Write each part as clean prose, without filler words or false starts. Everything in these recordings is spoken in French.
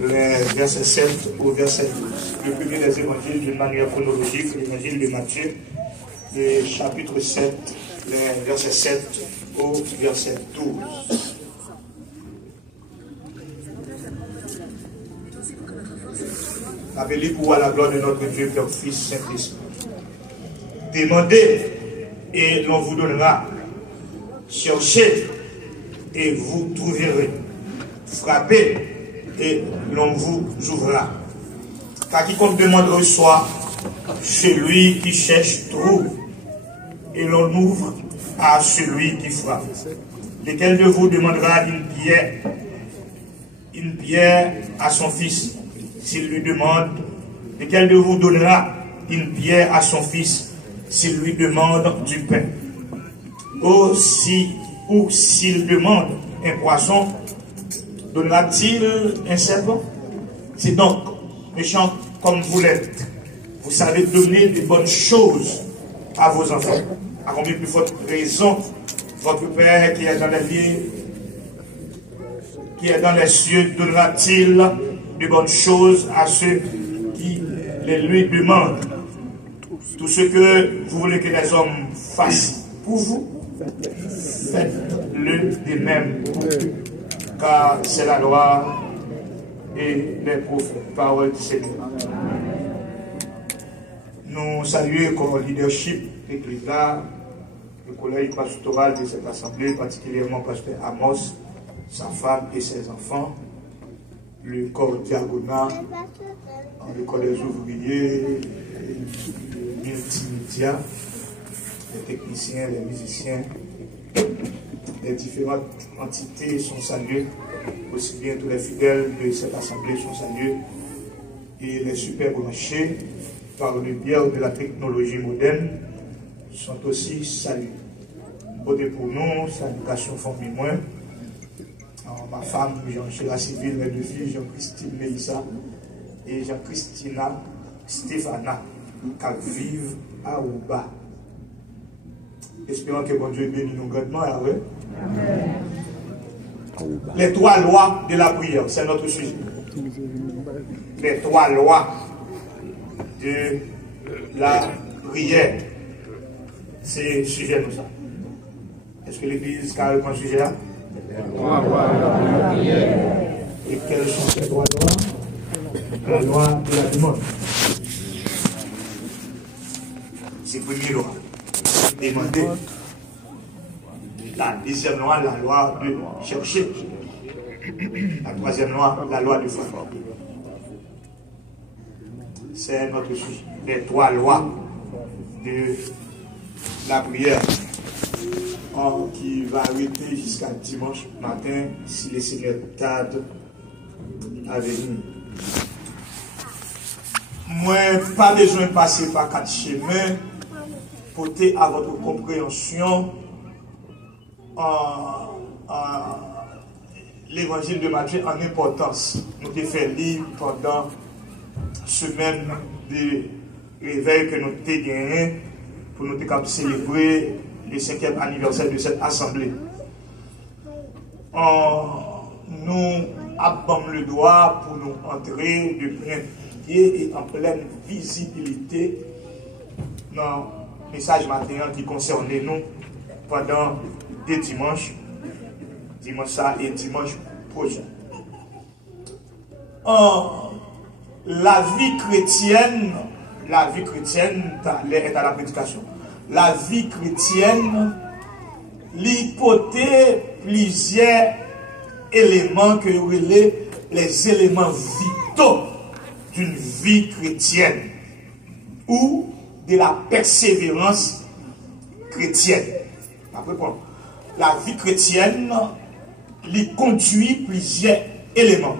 les versets 7 au verset 12. Le premier des évangiles d'une manière chronologique, l'évangile de Matthieu, le chapitre 7, les versets 7 au verset 12. Appelez pour la gloire de notre Dieu, Père, Fils, Saint-Esprit. Demandez et l'on vous donnera. Cherchez et vous trouverez. Frappez et l'on vous ouvrira. Car quiconque demande reçoit, celui qui cherche trouve, et l'on ouvre à celui qui frappe. Lequel de vous demandera une pierre à son fils, s'il lui demande? Lequel de vous donnera une pierre à son fils, s'il lui demande du pain? Ou s'il demande un poisson, donnera-t-il un serpent? C'est donc, méchant comme vous l'êtes, vous savez donner de bonnes choses à vos enfants. À combien plus forte raison, votre Père qui est dans les cieux, donnera-t-il de bonnes choses à ceux qui les lui demandent? Tout ce que vous voulez que les hommes fassent pour vous, faites-le de même, car c'est la loi et les prophètes. Parole du Seigneur. Nous saluons comme leadership ecclésial le collège pastoral de cette assemblée, particulièrement pasteur Amos, sa femme et ses enfants, le corps diagonal, le corps des ouvriers, les multimédia, les techniciens, les musiciens, les différentes entités sont saluées, aussi bien tous les fidèles de cette assemblée sont salués, et les supermarchés, par le biais de la technologie moderne, sont aussi salués. Beauté pour nous, salutation famille moi. Ma femme, Jean-Chéra Civil, mes deux filles, Jean-Christine Mélissa et Jean-Christina Stéphana, qui vivent à Ouba. Espérons que bon Dieu bénisse nous grandement. Les trois lois de la prière, c'est notre sujet. Les trois lois de la prière. C'est le sujet de ça. Est-ce que l'Église a un sujet là? Et quelles sont ces trois lois? La loi de la demande. C'est la première loi. Demander. La deuxième loi, la loi de chercher. La troisième loi, la loi de foi. C'est notre sujet. Les trois lois de la prière qui va arrêter jusqu'à dimanche matin si le Seigneur tarde à venir. Moi, pas besoin de passer par quatre chemins pour à votre compréhension l'évangile de Matthieu en importance. Nous avons fait lire pendant semaine de réveil que nous avons gagné pour nous célébrer le 5e anniversaire de cette assemblée. Nous avons le droit pour nous entrer de plein pied et en pleine visibilité dans le message matériel qui concerne nous pendant 2 dimanches, dimanche ça et dimanche prochain. La vie chrétienne est à la prédication. La vie chrétienne, l'hypothèse, plusieurs éléments que les éléments vitaux d'une vie chrétienne ou de la persévérance chrétienne. La vie chrétienne lui conduit plusieurs éléments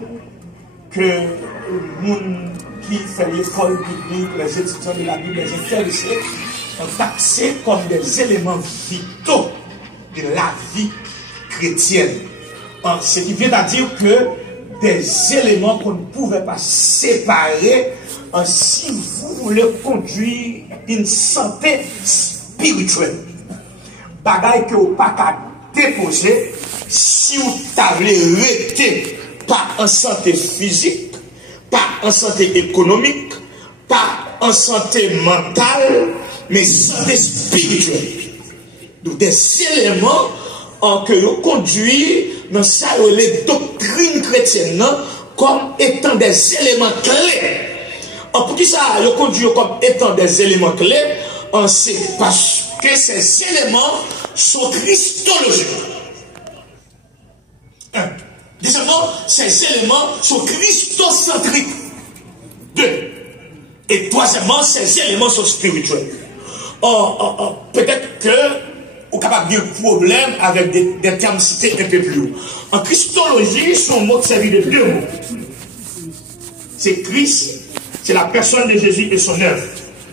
que le monde qui fait l'école biblique, les étudiants de la Bible, les intéressés, ont taxé comme des éléments vitaux de la vie chrétienne. Ce qui vient à dire que des éléments qu'on ne pouvait pas séparer si vous voulez conduire une santé spirituelle. Bagaille que vous n'avez pas déposer si vous avez arrêté pas en santé physique, pas en santé économique, pas en santé mentale, mais santé spirituelle. Donc des éléments que nous conduisent dans ça, les doctrines chrétiennes comme étant des éléments clés. Pour qui ça nous conduit comme étant des éléments clés? C'est parce que ces éléments sont christologiques. Deuxièmement, ces éléments sont christocentriques. Deux. Et troisièmement, ces éléments sont spirituels. Peut-être que vous êtes capable de problème avec des termes cités un peu plus haut. En christologie, son mot servi de deux mots. C'est Christ, c'est la personne de Jésus et son œuvre.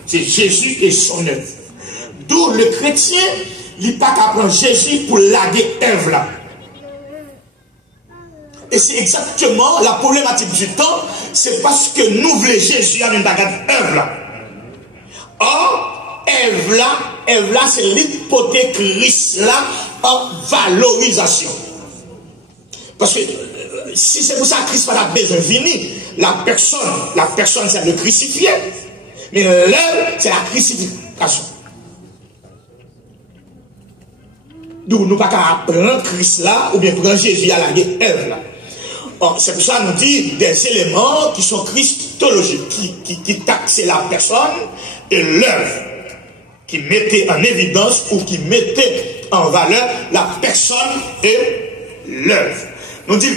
C'est Jésus et son œuvre. D'où le chrétien, il n'est pas qu'à prendre Jésus pour laguer œuvre là. Et c'est exactement la problématique du temps, c'est parce que nous voulons Jésus à une bagarre œuvre là. Or, œuvre là, c'est l'hypothèse là en valorisation. Parce que si c'est pour ça que Christ n'a pas besoin de venir, la personne c'est le crucifié, mais l'œuvre c'est la crucifixion. D'où nous pas qu'à prendre Christ là, ou bien prendre Jésus à la œuvre là. C'est pour ça que nous dit des éléments qui sont christologiques, qui taxent la personne et l'œuvre, qui mettaient en évidence ou qui mettaient en valeur la personne et l'œuvre. Nous dit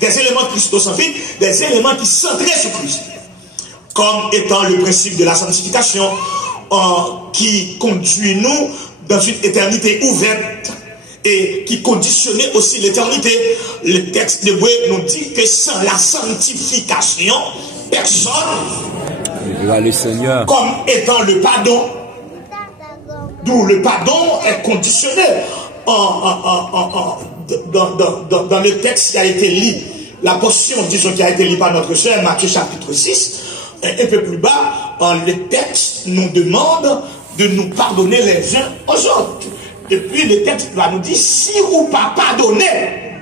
des éléments christocentriques, des éléments qui centraient sur Christ, comme étant le principe de la sanctification, qui conduit nous dans une éternité ouverte et qui conditionnait aussi l'éternité. Le texte de Hébreux nous dit que sans la sanctification, personne, le Seigneur, comme étant le pardon, d'où le pardon est conditionné dans le texte qui a été lu, la portion, disons, qui a été lue par notre sœur, Matthieu chapitre 6, un peu plus bas, le texte nous demande de nous pardonner les uns aux autres. Et puis le texte va nous dire, si vous pas pardonner,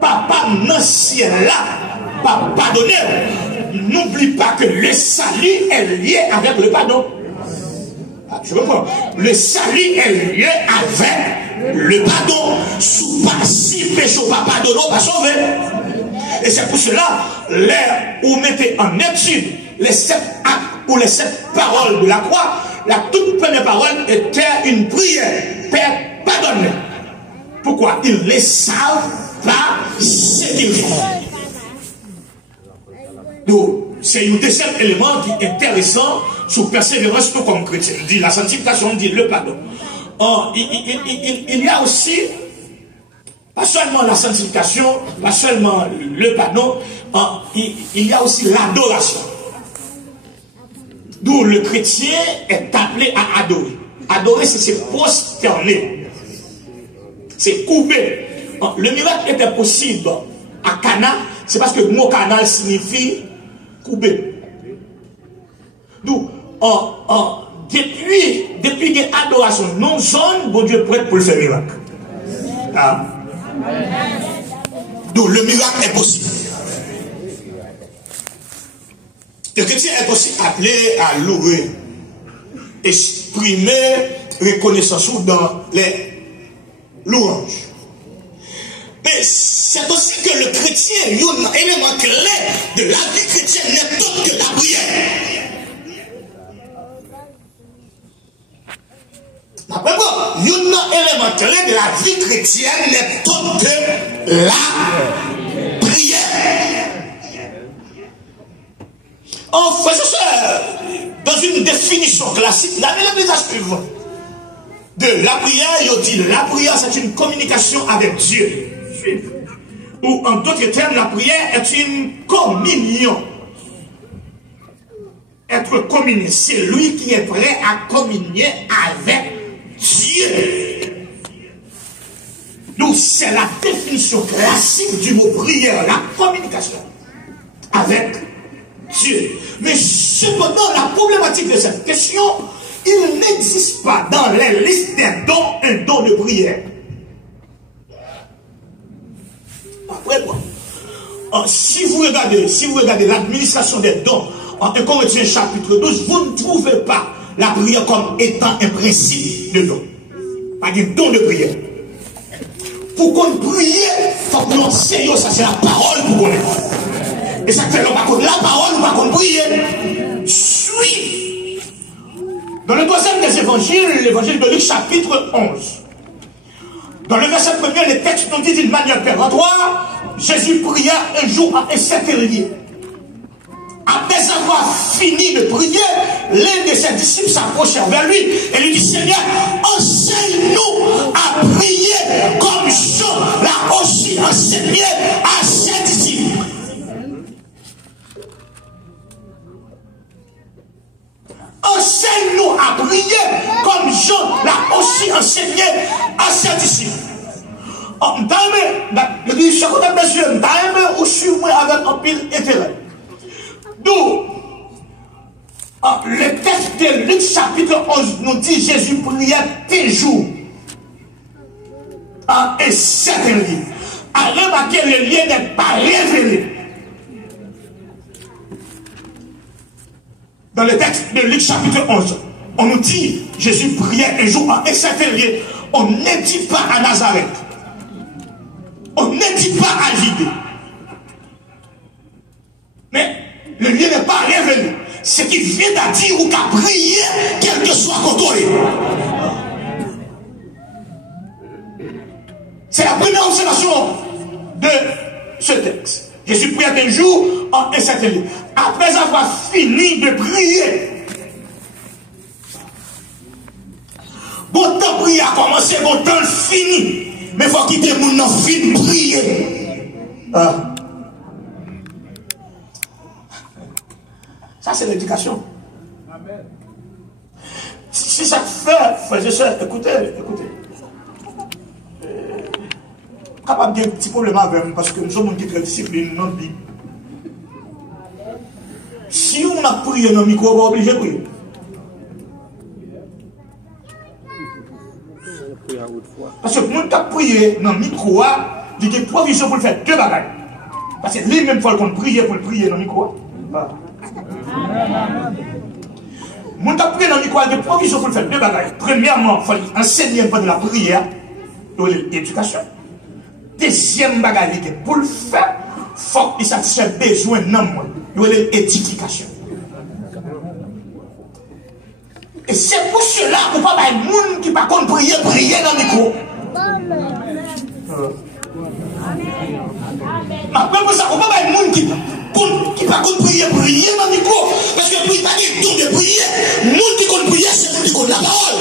papa dans le ciel là, pas pardonner, n'oublie pas que le salut est lié avec le pardon. Je comprends. Le salut est lié avec le pardon. Si péché pas pardonné, on va sauver. Et c'est pour cela, où vous mettez en étude les 7 actes ou les 7 paroles de la croix, la toute première parole était une prière. Père, pardonne-les. Pourquoi? Ils ne savent pas ce qu'ils font. Donc, c'est un deuxième élément qui est intéressant sur persévérance tout comme chrétien. Il dit la sanctification, dit le pardon. Il y a aussi, pas seulement la sanctification, pas seulement le pardon, il y a aussi l'adoration. D'où le chrétien est appelé à adorer. Adorer, c'est se prosterner. C'est couper. Le miracle était possible à Cana, c'est parce que le mot Cana signifie couper. D'où, depuis l'adoration non zone, bon Dieu prête pour le faire miracle. D'où le miracle est possible. Le chrétien est aussi appelé à louer, exprimer reconnaissance dans les louanges. Mais c'est aussi que le chrétien, un élément clé de la vie chrétienne n'est autre que la prière. Après moi, un élément clé de la vie chrétienne n'est autre que la prière. En faisant dans une définition classique, la suivante de la prière, il dit la prière c'est une communication avec Dieu. Ou en d'autres termes, la prière est une communion. Être communié, c'est lui qui est prêt à communier avec Dieu. Donc c'est la définition classique du mot prière, la communication avec Dieu. Mais cependant, la problématique de cette question, il n'existe pas dans les listes des dons un don de prière. après quoi. Si vous regardez l'administration des dons en 1 Corinthiens chapitre 12, vous ne trouvez pas la prière comme étant un principe de don. Pas de don de prière. Pour qu'on prie, il faut que nous enseignons, ça c'est la parole pour qu'on ait. Et ça fait non pas contre la parole ou pas qu'on prie. Suis. Dans le deuxième des évangiles, l'évangile de Luc chapitre 11. Dans le verset premier, les textes nous disent d'une manière péremptoire, Jésus pria un jour à un certain lieu. Après avoir fini de prier, l'un de ses disciples s'approchèrent vers lui et lui dit, Seigneur, enseigne-nous à prier comme Jean l'a aussi enseigné à ses disciples. Enseigne-nous à prier comme Jean l'a aussi enseigné à ses disciples. Je dis, chaque fois que je suis ou suivre avec un pile intérêt. D'où le texte de Luc chapitre 11 nous dit Jésus priait toujours en un certain lieu. À remarquer, le lieu n'est pas révélé. Dans le texte de Luc chapitre 11, on nous dit Jésus priait un jour en un certain lieu. On ne dit pas à Nazareth. On ne dit pas à Judée. Mais le lieu n'est pas révélé. Ce qui vient à dire ou qu'à prier, quel que soit contrôlé. C'est la première observation de ce texte. Jésus priait un jour en un certain lieu. Après avoir fini de prier, bon temps prier a commencé, bon temps fini. Mais il faut quitter mon nom, fin de prier. Ça, c'est l'éducation. Amen. Si ça fait, frères et sœurs, écoutez. Capable de un petit problème avec nous, parce que nous sommes une petite discipline, non Bible. Si on a prié dans le micro, on va obliger de prier. Parce que nous avons prié dans le micro, il y a des provisions pour le faire deux bagages. Parce que lui-même, il faut qu'on prie pour le prier dans le micro. Nous avons prié dans le micro, il y a des provisions pour le faire deux bagages. Premièrement, il faut enseigner un peu de la prière, de l'éducation. Deuxième bagage, pour le faire, il faut qu'il satisfasse besoin de l'édification. Et c'est pour cela qu'on ne peut pas avoir des gens qui ne peuvent pas prier dans le micro. Après pour ça, on ne peut pas avoir des gens qui ne peuvent pas prier dans le micro. Parce que pour ne pas avoir tout de prier, les gens qui peuvent prier, c'est ceux qui ont la parole.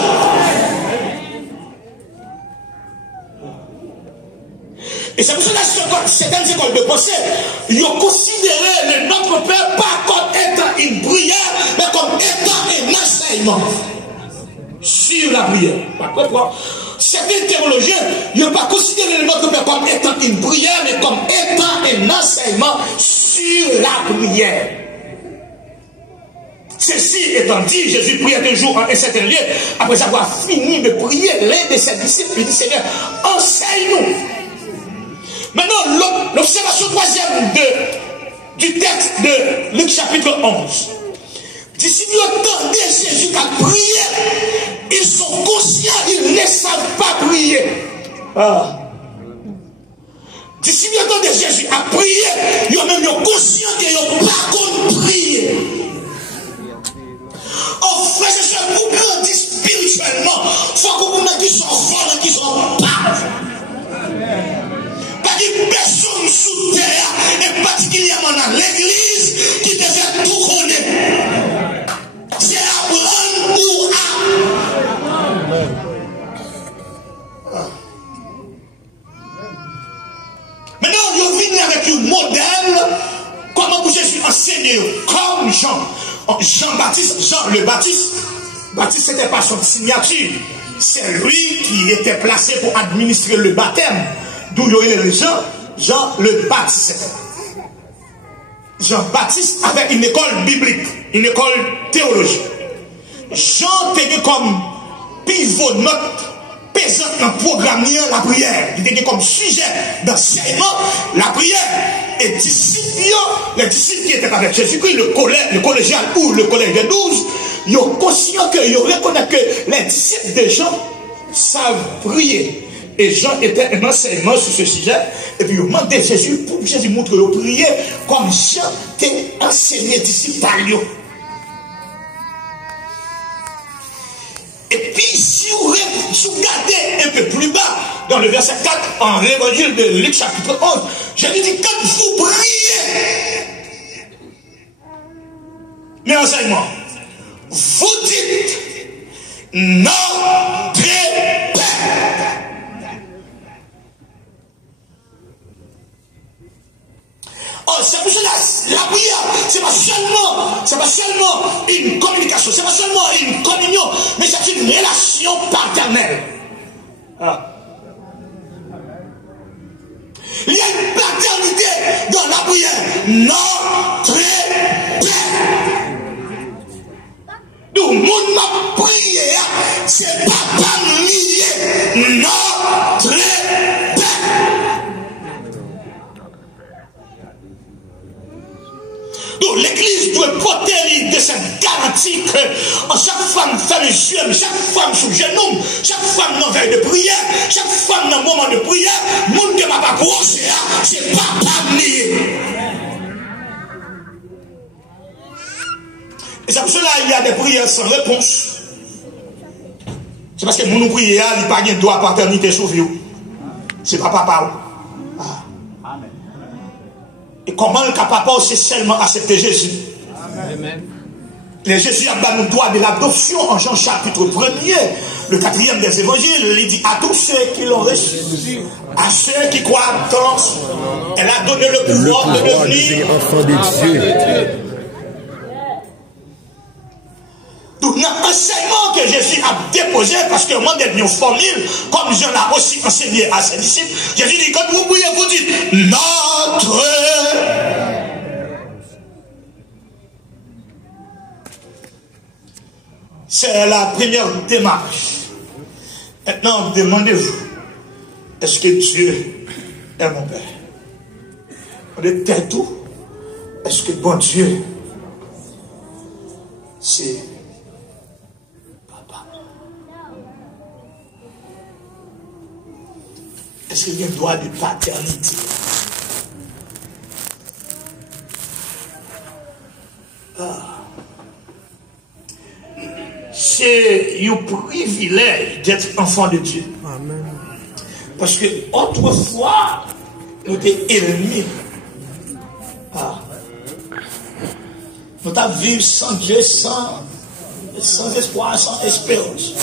Et c'est pour cela que certaines écoles de pensée, ils ont considéré notre Père pas comme étant une prière, mais comme étant un enseignement sur la prière. Certains théologiens, ils n'ont pas considéré notre Père comme étant une prière, mais comme étant un enseignement sur la prière. Ceci étant dit, Jésus priait un jour en un certain lieu, après avoir fini de prier, l'un de ses disciples lui dit, Seigneur, enseigne-nous. Maintenant, l'observation troisième du texte de Luc chapitre 11. D'ici le temps de Jésus qui prié, ils sont conscients, ils ne savent pas prier. D'ici le temps de Jésus a prié, ils sont même conscients qu'ils n'ont pas compris prier. Oh, frère, c'est ça, pour grandir spirituellement, il faut qu'on ait qui sont forts, qui sont pas. Une personne sous terre, et particulièrement dans l'église, qui devait tout connaître. C'est Abraham ou Maintenant, il vient avec une modèle, comment vous Jésus enseigné, comme Jean-Baptiste, Jean le Baptiste. Baptiste, ce n'était pas son signature. C'est lui qui était placé pour administrer le baptême. D'où il y a les gens, Jean le Baptiste. Jean-Baptiste avait une école biblique, une école théologique. Jean était comme pivot présent dans le programme la prière. Il était comme sujet d'enseignement la prière. Et disciples, les disciples qui étaient avec Jésus-Christ, le collégial ou le collège de 12, ils sont conscients qu'ils reconnaissent que les disciples des gens savent prier. Et Jean était un enseignement sur ce sujet. Et puis, il demandait Jésus pour que Jésus montre le prier comme Jean était enseigné disciples par lui. Et puis, si vous regardez un peu plus bas, dans le verset 4, en l'évangile de Luc chapitre 11, Jésus dit, quand vous priez, mais enseignement, vous dites, notre Père. Oh, c'est pour cela, la prière, c'est pas seulement une communication, c'est pas seulement une communion, mais c'est une relation paternelle. Ah. Il y a une paternité dans la prière. Notre Père. Tout le monde m'a prié, c'est papa lié. Notre Père. Donc l'église doit porter de cette garantie que chaque femme fait le jeûne, chaque femme sous genou, chaque femme dans veille de prière, chaque femme dans moment de prière, monde que papa grosse, c'est papa lié. Et c'est pour cela qu'il y a des prières sans réponse. C'est parce que mon prière, il n'y a pas de droit à paternité sur vous. C'est pas papa. Et comment le papa c'est seulement accepter Jésus. Amen. Et Jésus a donné le droit de l'adoption en Jean chapitre 1er, le 4e des évangiles. Il dit à tous ceux qui l'ont reçu, à ceux qui croient en elle a donné le pouvoir de devenir enfant de Dieu. Tout l'enseignement que Jésus a déposé, parce que moi d'être une formule, comme Jean l'a aussi enseigné à ses disciples, Jésus dit, quand vous priez, vous dites, notre. C'est la première démarche. Maintenant, demandez-vous, est-ce que Dieu est mon Père? On est tel tout. Est-ce que bon Dieu, c'est est-ce qu'il y a un droit de paternité? C'est un privilège d'être enfant de Dieu. Amen. Parce que autrefois, nous étions ennemis. Nous avons vécu sans Dieu, sans espoir, sans espérance.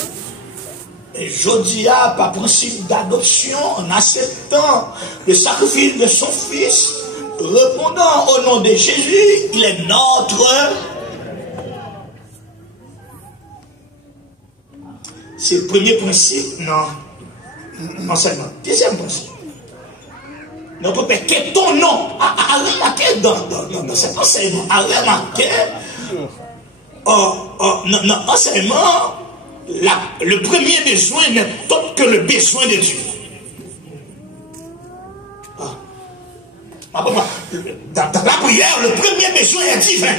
Et Jodia, par principe d'adoption, en acceptant le sacrifice de son fils, répondant au nom de Jésus, il est notre. C'est le premier principe, non. Enseignement. Deuxième principe. Notre Père, quel est ton nom? À remarquer dans cet enseignement, à remarquer dans enseignement. Le premier besoin n'est autre que le besoin de Dieu. Dans la prière, le premier besoin est divin.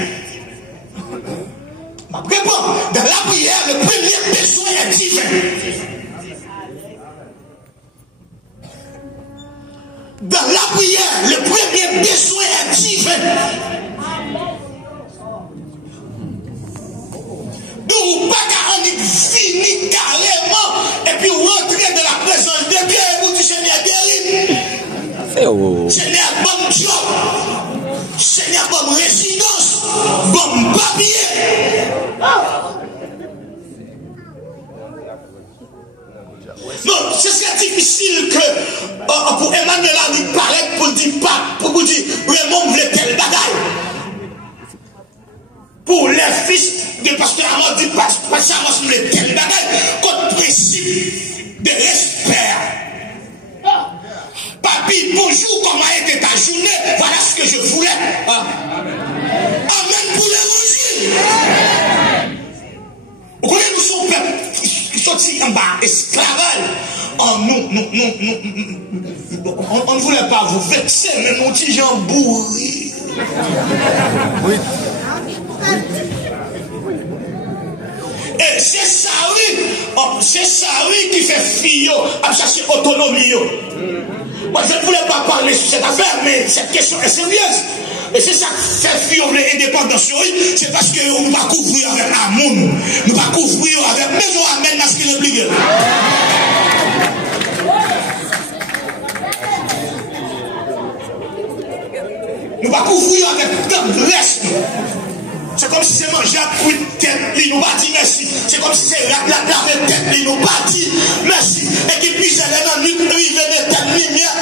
Dans la prière, le premier besoin est divin. Dans la prière, le premier besoin est divin. Donc, pas qu'à fini carrément, et puis rentrer dans la présence de Dieu, et vous dites, Seigneur, guéris. Seigneur, bon job. Seigneur, bonne résidence. Bon papier. Non, ce serait difficile que pour Emmanuel a dit paraître pour dire pas, pour vous dire, vraiment, vous voulez telle bagaille. Pour les fils de pasteur Amos dit pasteur Amos me le tel bagaille contre principe de respect. Papi, bonjour, comment était ta journée? Voilà ce que je voulais. Amen pour l'évangile. Vous connaissez, nous sommes peuple qui sont en bas, esclavage. on ne voulait pas vous vexer, mais mon petit Jean bourri. Oui. Et c'est ça, oui, qui fait fille à chercher autonomie. Moi, je ne voulais pas parler sur cette affaire, mais cette question est sérieuse. Et c'est ça qui fait fille l'indépendance, c'est parce que nous ne pouvons pas couvrir avec l'amour. Nous ne pouvons pas couvrir avec maison amène masculin obligé. Nous ne pouvons pas couvrir avec tendresse. C'est comme si c'est manger à coup de tête, il nous pas dit merci. C'est comme si c'est la tête, il nous pas dit merci. Et qui puisse aller dans l'une privée de tête lumière.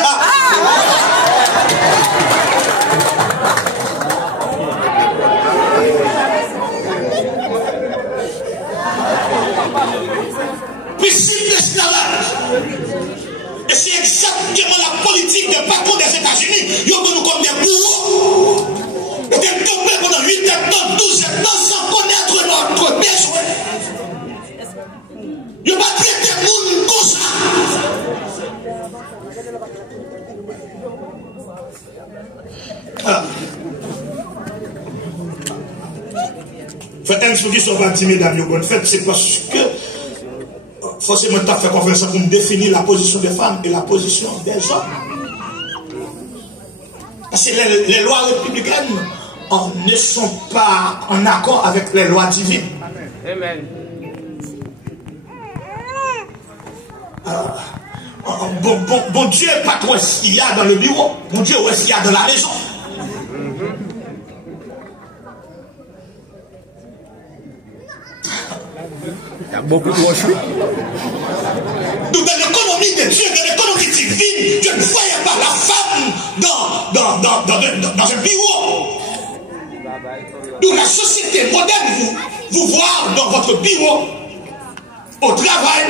Principe d'esclavage. Et c'est exactement la politique de patron des États-Unis. Ils ont nous comme des bourreaux. Nous sommes tombés pendant 8 ans, 12 ans, sans connaître notre besoin. Ils n'ont pas traité le monde comme ça. Fait un souci sur va dire, mesdames, bonne fête, c'est parce que forcément, tu as fait confiance pour me définir la position des femmes et la position des hommes. Parce que les lois républicaines ne sont pas en accord avec les lois divines. Amen. Bon Dieu, pas trop s'il y a dans le bureau. Bon Dieu, où est-ce qu'il y a dans la maison. Il y a beaucoup de rochers. Donc dans l'économie de Dieu, dans l'économie divine, Dieu ne voyait pas la femme dans un bureau. Donc la société moderne vous voit dans votre bureau, au travail.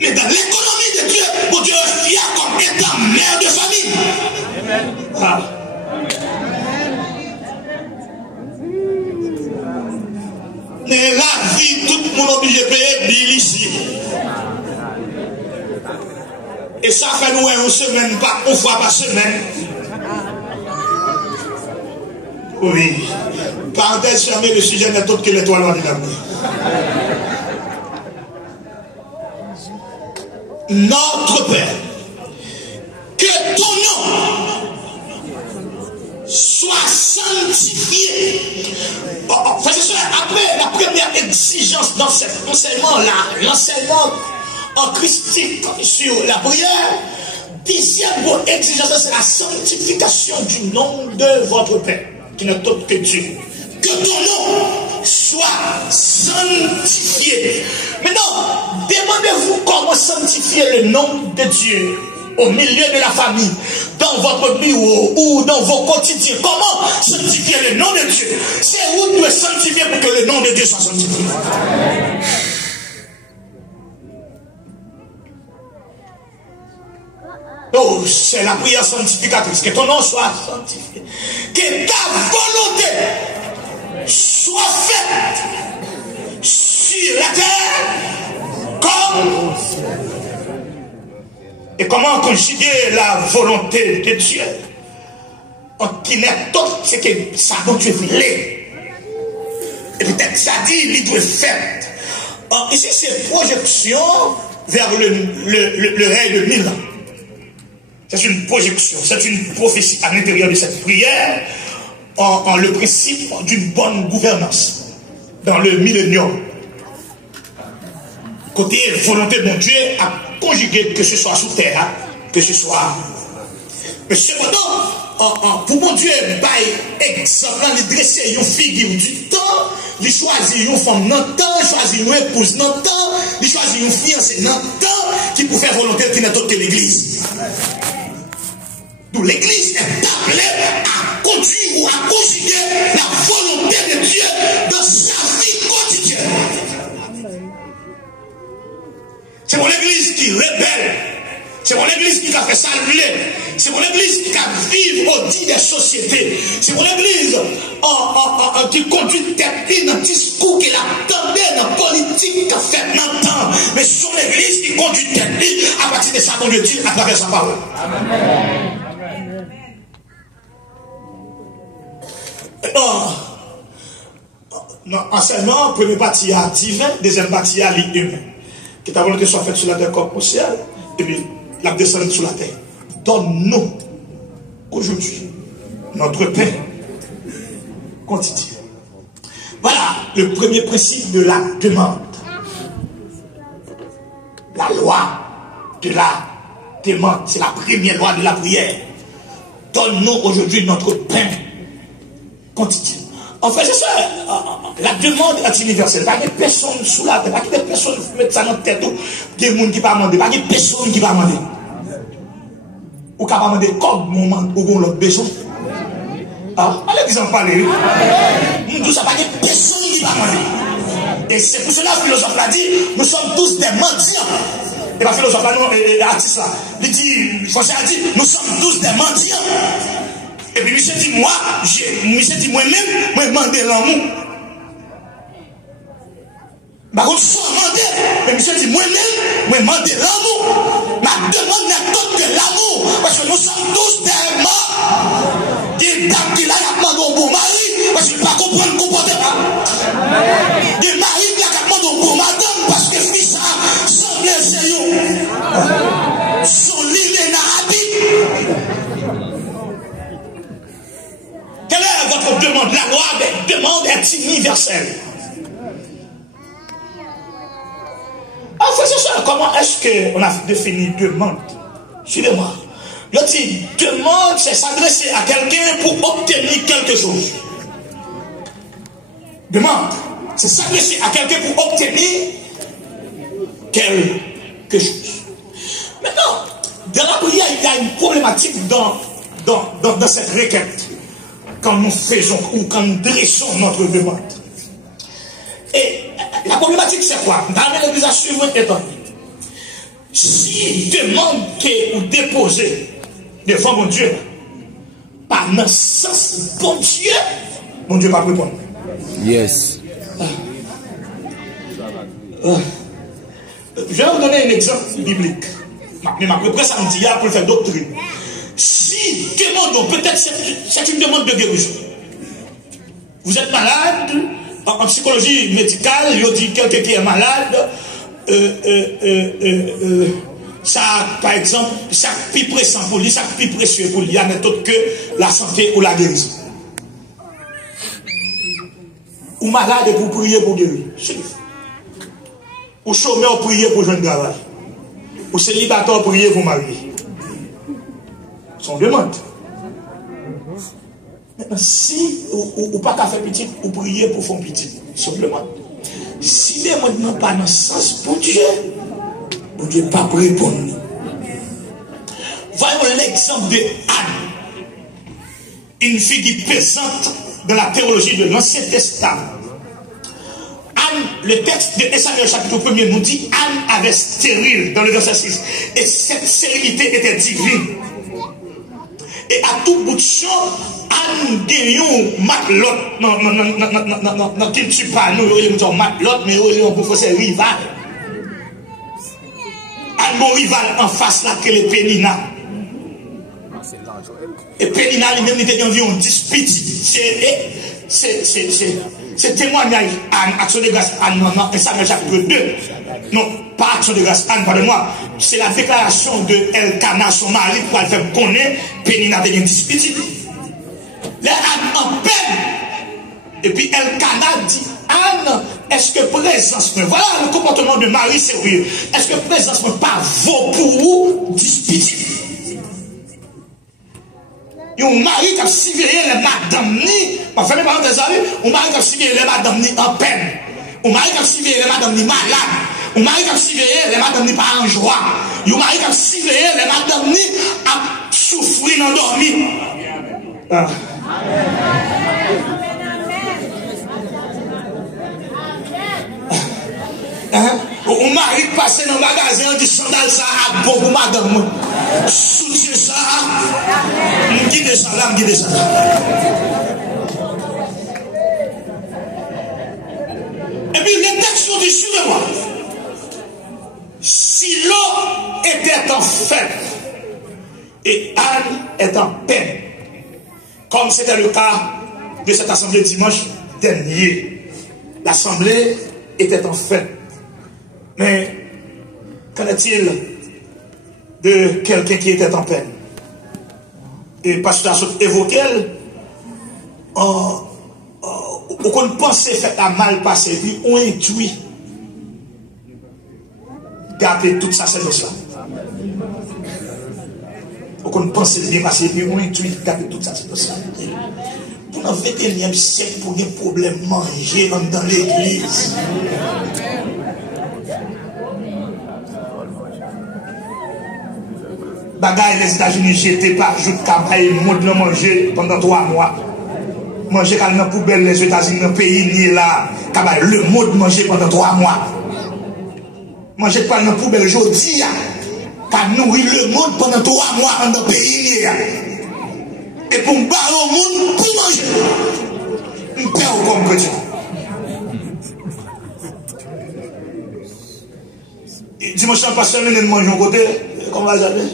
Mais dans l'économie de Dieu, mon Dieu est fier comme étant mère de famille. Amen. Ah. Mais la vie, tout le monde est obligé de payer bill ici. Et ça fait nous une semaine, pas une fois par semaine. Oui. Parenthèse fermée, le sujet n'est autre que l'étoile de l'amour. Notre Père, que ton nom soit sanctifié. Après la première exigence dans cet enseignement-là, l'enseignement en christique sur la prière, deuxième exigence, c'est la sanctification du nom de votre Père, qui n'est autre que Dieu. Que ton nom soit sanctifié. Maintenant, demandez-vous comment sanctifier le nom de Dieu au milieu de la famille, dans votre bureau ou dans vos quotidiens. Comment sanctifier le nom de Dieu? C'est où tu dois sanctifier pour que le nom de Dieu soit sanctifié. Oh, c'est la prière sanctificatrice. Que ton nom soit sanctifié. Que ta volonté soit faite sur la terre comme. Et comment conjuguer la volonté de Dieu? On n'est pas c'est que ça dont Dieu voulait. Et peut-être ça dit, il doit faire. Ici, c'est projection vers le règne de 1000 ans. C'est une projection, c'est une prophétie à l'intérieur de cette prière en le principe d'une bonne gouvernance dans le millénium. Côté volonté de mon Dieu à conjuguer, que ce soit sous terre, que ce soit. Mais cependant, pour mon Dieu, par exemple, il dresse une figure du temps, il choisit une femme dans le temps, il choisit une épouse dans le temps, il choisit une fiancée dans le temps, qui pour faire volonté qui n'est autre que l'église. Donc l'église est appelée à conduire ou à conjuguer la volonté de Dieu dans sa vie quotidienne. C'est mon église qui rebelle. C'est mon église qui a fait saluer. C'est mon église qui a vivre maudit des sociétés. C'est pour l'église qui conduit tête dans le discours qu'il attendait dans la politique qu'il a fait maintenant. Mais sur l'église qui conduit tête à partir de ça qu'on le dit à travers sa parole. Amen. Enseignement, premier partie à divin, deuxième partie à l'humain. Que ta volonté soit faite sur la terre comme au ciel, et puis la descendre sur la terre. Donne-nous aujourd'hui notre pain quotidien. Voilà le premier principe de la demande. La loi de la demande, c'est la première loi de la prière. Donne-nous aujourd'hui notre pain quotidien. En fait, c'est ça, la demande est universelle. Pas de personne sous la terre, pas de personne qui met ça dans la tête, des gens qui ne pas demander, pas de personne qui ne va demander. Ou qui ne va demander comme moment où on l'a besoin. Ah, allez, disons parler. Nous tous, pas de personne qui va demander. Et c'est pour cela que le philosophe l'a dit, nous sommes tous des mendiants. Et le philosophe là, l'artiste là, il dit, François a dit, nous sommes tous des mendiants. Et puis, monsieur dit, moi-même, moi, je demande l'amour. Par contre, sans demander, mais monsieur dit, moi-même, moi, je demande l'amour. Ma demande n'est autre que l'amour. Parce que nous sommes tous des morts. Des dames qui là, il y a demandé au bon mari, parce qu'il ne peut pas comprendre le comportement. Des maris qui ont demandé au bon madame, parce que fils a semblé c'est son lit est arabique. Quelle est votre demande? La loi des demandes est universelle. Alors, frère, c'est ça. Comment est-ce qu'on a défini demande? Suivez-moi. Le dit demande, c'est s'adresser à quelqu'un pour obtenir quelque chose. Demande, c'est s'adresser à quelqu'un pour obtenir quelque chose. Maintenant, dans la prière, il y a une problématique dans cette requête. Quand nous faisons ou quand nous dressons notre demande. Et la problématique c'est quoi? Dans l'église suivante étant, si demande que ou déposer devant mon Dieu, par le sens bon Dieu va répondre. Yes. Je vais vous donner un exemple biblique. Mais ma presse ça me dit pour faire doctrine. Si demandons, peut-être c'est une demande de guérison. Vous êtes malade, en psychologie médicale, il dit quelqu'un qui est malade, ça, par exemple, chaque plus pressant pour lui, chaque plus précieux pour lui, il n'y a autre que la santé ou la guérison. Ou malade pour prier pour guérir. Ou chômeur pour prier pour joindre travail. Ou célibataire pour prier pour marier. Son demande. Maintenant, si ou pas qu'à faire petit, ou prier pour faire petit, simplement. Si les demandes n'ont pas dans le sens pour Dieu, pour Dieu pas répondre. Voyons l'exemple de Anne, une fille présente dans la théologie de l'Ancien Testament. Anne, le texte de Samuel chapitre 1er nous dit Anne avait stérile dans le verset 6. Et cette stérilité était divine. Et à tout bout de champ, Anne gagne matelote. Non, qui ne tue pas nous, il y a un matelote, mais il y a un rival. Anne, mon rival en face là, que est Pénina. Et Pénina, lui-même, il était environ 10 petits. C'est témoignage Anne, action de grâce Anne, non, Samuel chapitre 2. Non, pas action de grâce Anne, pardonnez-moi. C'est la déclaration de Elkana, son mari, pour elle faire connaître Pénina devient 10 petits. Là, Anne en peine. Et puis Elkana dit, Anne, est-ce que présence, voilà le comportement de Marie sérieux. Est-ce que présence pas vaut pour vous 10 petits? Et un mari qui a surveillé les madame ni, enfin, mes parents des amis, un mari qui a surveillé les madame ni en peine. Un mari qui a surveillé les madame ni malade. Un mari qui a surveillé les madame ni pas en joie. Un mari qui a surveillé les madame ni à souffrir en dormir. Ah. Un mari qui passe dans le magasin, dit sandal ça à beaucoup madame. Soutiens ça. Guide ça là, guide ça. Et puis les textes sont dit, suivez-moi. Silo était en fête et Anne est en peine, comme c'était le cas de cette assemblée dimanche dernier. L'assemblée était en fête. Mais qu'en est-il de quelqu'un qui était en peine? Et pasteur a évoqué, on pense fait à mal passé, puis on intuit. Gardez tout ça, c'est ça. On pense bien passé, puis on intuit, gardez tout ça, c'est ça. Pour le 21e siècle, pour des problèmes manger dans l'église. Bagaille les États-Unis, j'étais pas, je travaille, le monde manger pendant 3 mois. Manger quand dans la poubelle, les États-Unis, dans le pays, ni là, le monde manger pendant 3 mois. Manger pas dans la poubelle, je dis, quand nourrir le monde pendant 3 mois dans le pays, et pour me barrer au monde, pour manger. Je perds comme chrétien. Dimanche, passé, on mange un côté, comment va jamais?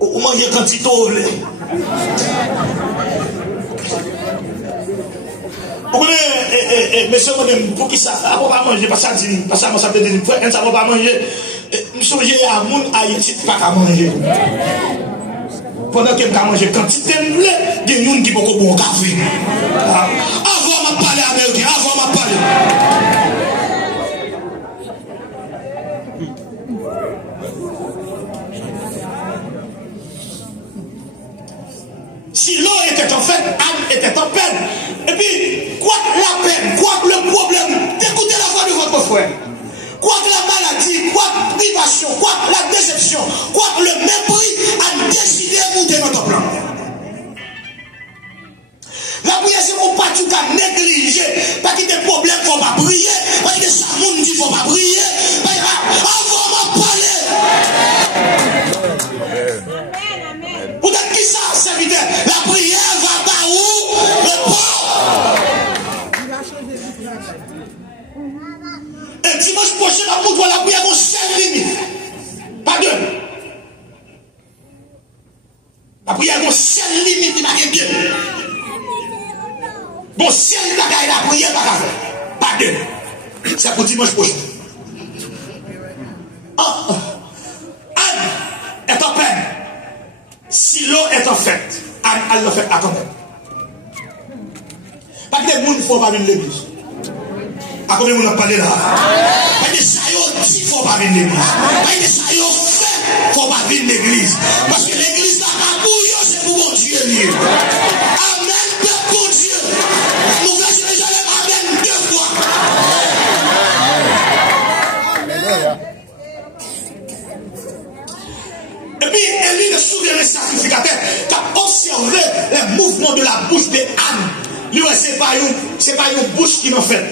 Ou manger quand il t'ouvre. Vous connaissez, monsieur, pour qui ça? On va manger, pas ça, pas ça, ça peut dire, on ne va pas manger. Nous sommes à mon Haïti, pas qu'à manger. Pendant que je mange quantité de blé, il y a des gens qui peuvent boire un café. Avant de parler américain, avant de parler. Si l'eau était en fait, Anne était en peine. Et puis, quoi que la peine, quoi que le problème, écoutez la voix de votre frère. Quoi que la maladie, quoi que la privation, quoi que la déception, quoi que le mépris, a décidé de monter notre plan. La prière, c'est qu'on pas tout à négliger. Pas qu'il y ait des problèmes, il ne faut pas prier. Pas qu'il y ait ça, il ne faut pas prier. Avant de parler. Peut-être qui ça, serviteur? La prière va par où? Le port. Et dimanche prochain, la pour toi, la prière, on seule limite. Pas deux. La prière, on seule limite, il m'a dit bien. Bon, si elle bagaille la prière, pas deux. C'est pour dimanche prochain. Anne est en peine. Silo est en fête. Anne, elle le fait. Attendez. Pas que les gens ne font pas venir l'église. À combien de gens parlé là? Pas que ça y dit qu'il ne faut pas venir l'église. Pas que ça y fait qu'il ne faut pas venir l'église. Parce que l'église là, c'est pour mon Dieu. Amen, pour Dieu. Nouvelle Jérusalem, amen 2 fois. Et puis, Élie, le souverain sacrificateur, qui a observé les mouvements de la bouche d'Anne. Lui, c'est pas une bouche qui m'a fait.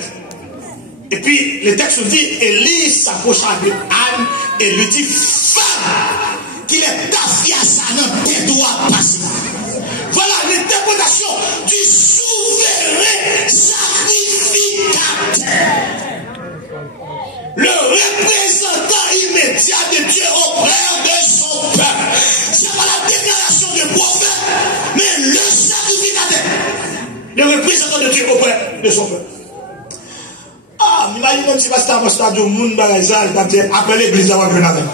Et puis, le texte dit, Élie s'approcha de Anne et lui dit, femme, qu'il est ta fille à sa note, tes doigts passés. Voilà l'interprétation du souverain sacrificateur. Le représentant immédiat de Dieu auprès de son peuple. Ce n'est pas la déclaration du prophète, mais le sacrificateur. Le représentant de Dieu auprès de son peuple. Ah, imagine même si c'est un stade du monde, après l'église, ça va venir avec.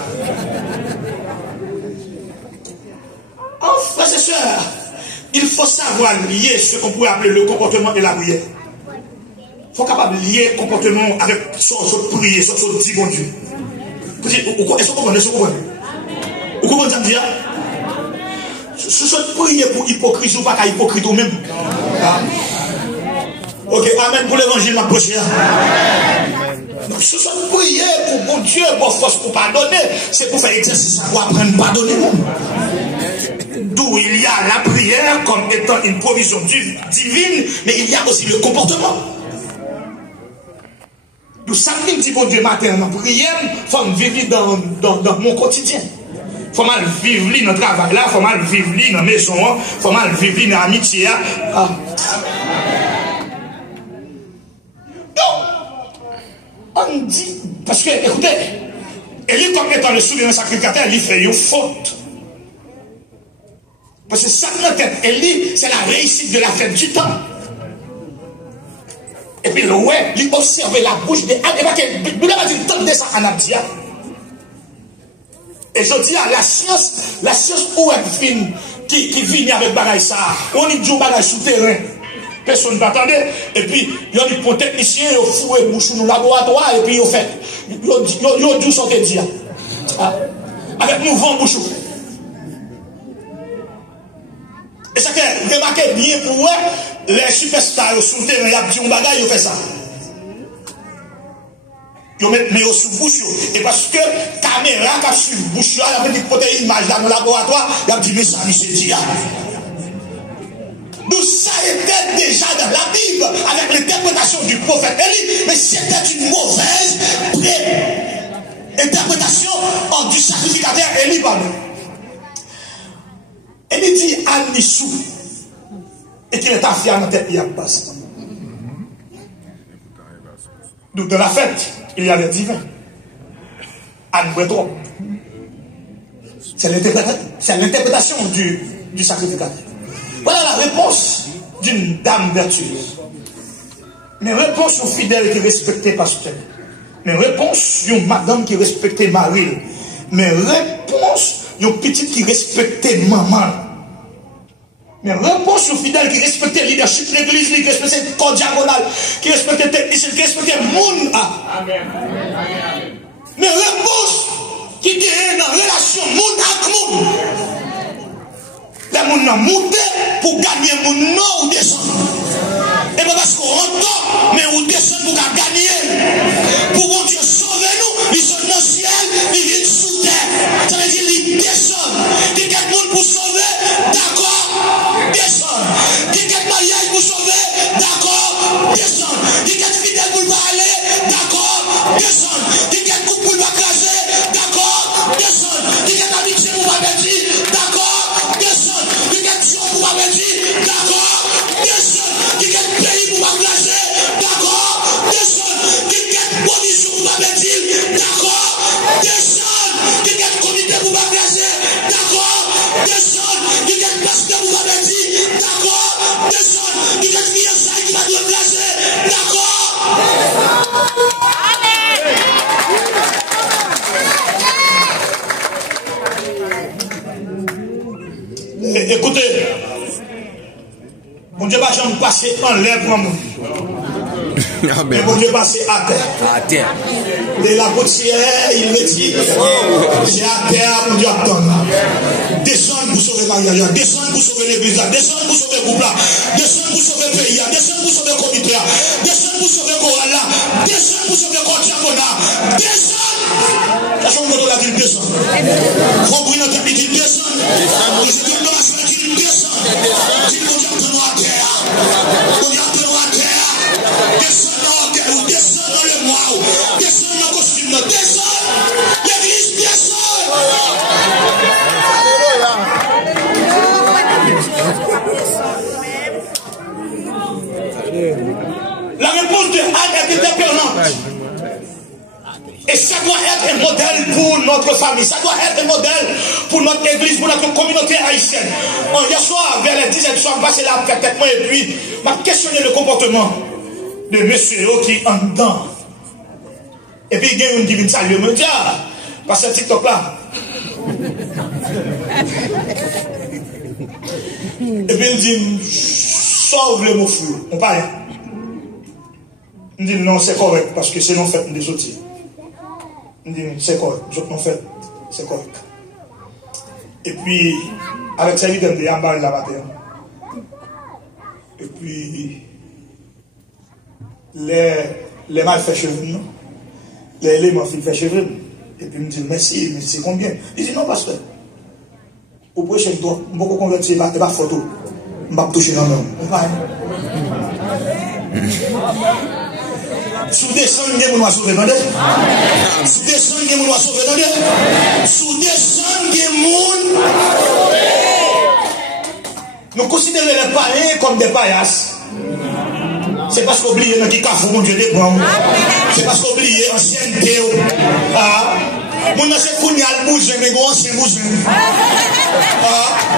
Oh, frères et sœurs, il faut savoir lier ce qu'on pourrait appeler le comportement et la prière. Il faut capable de lier le comportement avec son prière, son dit bon Dieu. Est-ce que vous comprenez? Vous comprenez ça dire? Ce soit prier pour hypocrisie ou pas qu'à hypocrite ou même. Ok, amen pour l'évangile, ma prochaine. Donc, ce soit prier pour bon Dieu, pour force, pour pardonner. C'est pour faire exercice, pour apprendre à pardonner. D'où il y a la prière comme étant une provision divine, mais il y a aussi le comportement. Donc, ça me dit, bon Dieu, matin, dans la prière, il faut vivre dans mon quotidien. Il faut mal vivre dans le travail là, il faut mal vivre dans la maison, il faut mal vivre dans l'amitié. Ah. Donc, on dit, parce que, écoutez, Élie, comme étant le souverain sacrificateur, il fait une faute. Parce que ça, notre tête, Élie, c'est la réussite de la fête du temps. Et puis, ouais, il observe la bouche des ânes. Et pas que, nous l'avons dit, tant de ça en Abdia. Et je dis, la science où est fine, qui vient avec bagaille ça, on y dit bagaille souterrain. Personne ne m'attendait. Et puis, il y a des techniciens, ils ont foué le bouchon dans le laboratoire, et puis ils ont fait, ils ont dit ce qu'ils disent. Avec mouvement bouchon. Et ça que, remarquez bien pour eux, les superstars sous le terrain, ils ont dit un bagage, ils ont fait ça. Ils mettent mes sous bouche. Et parce que caméra qui a suivi bouche, il a fait une image dans le laboratoire, il a dit, mais ça, c'est dit. Donc ça était déjà dans la Bible avec l'interprétation du prophète Élie, mais c'était une mauvaise interprétation du sacrificateur Élie. Élie dit à Nissou et qu'il est affaire dans la tête de passe. Donc dans la fête, il y a les divins. Anne Breton. C'est l'interprétation du sacrificateur. Voilà la réponse d'une dame vertueuse. Mais réponse aux fidèles qui respectaient pasteur. Mais réponse aux madame qui respectait Marie. Mais réponse aux petites qui respectaient maman. Mais réponse aux fidèles qui respectaient le leadership de l'église, qui respectaient le corps diagonal, qui respectaient le technicien, qui respectaient le monde. Amen. Mais réponse qui est dans la relation monde avec monde. Les gens ont monté pour gagner mon nom ou descendre. Et pas parce qu'on rentre, mais on descend pour gagner. Pour mon Dieu sauver nous, ils sont dans le ciel, ils viennent sous terre. Ça veut dire qu'ils descendent. Quelqu'un de pour sauver, d'accord, descendre. Quelqu'un de mariage pour sauver, d'accord, descendre. Quelqu'un de fidèle pour parler, d'accord, descendre. Quelqu'un de couple pour pas craser, d'accord, descendre. Quelqu'un d'amitié pour pas bâtir, d'accord. D'accord, descend, qui gagne pays pour pas placer, d'accord, descend, qui gagne position pour pas bâtir, d'accord, descend, qui gagne comité pour pas placer, d'accord, descend, qui gagne pasteur pour pas bâtir, d'accord, descend, qui gagne fiançailles qui va te placer, d'accord. Écoutez, mon Dieu va jamais passer en l'air pour moi. Mais mon Dieu passer à terre. À terre. De la potière, il me dit, c'est à terre, mon Dieu attend. Descendre pour sauver Maria, descendre pour sauver l'église, descendre pour sauver le groupe là, descendre pour sauver le pays, descendre pour sauver le comité, descendre pour sauver le chorale là, descendre pour sauver le corps diagonal, descendre. La chambre de la ville descend. Compris notre ami qui descend. Je suis dans la semaine qui descend. Dis mon Dieu, attends-nous à terre. Mon Dieu, attends-nous à terre. Descends dans la terre, descends dans le mois, descends dans le costume, descends. L'église descend. La réponse de Anne était permanente. Et ça doit être un modèle pour notre famille, ça doit être un modèle pour notre église, pour notre communauté haïtienne. Hier soir, vers les 10h du soir, je passais là peut-être moi et puis, m'a questionné le comportement de monsieur qui est en dedans. Et puis il y a une qui vient saluer, me dit, ah, parce que TikTok là. Et puis il dit, sauve le mot fou, on parle. Il dit, non, c'est correct, parce que c'est non fait des autres. Il dit, c'est correct, en fait, c'est correct. Et puis, avec ça, il donne des ambales là matin. Et puis, les mal fait cheveux, non? Les éléments fait cheveux. Et puis, il me dit, merci, mais c'est combien? Il dit, non, pasteur. Au prochain tour, je vais convertir, il pas photo. Je vais toucher dans l'homme. Sous descendre, il y a mon sauvé dans deux. Sous descendre, il y a mon sauvé dans deux. Sous descendre, il y a mon. Nous considérons les païens comme des paillasses. C'est parce qu'on oublie qui cafou, mon Dieu, des bons. C'est parce qu'on oublie ancienneté. Mon ancien Kounyal bouge, mais mon ancien bouge.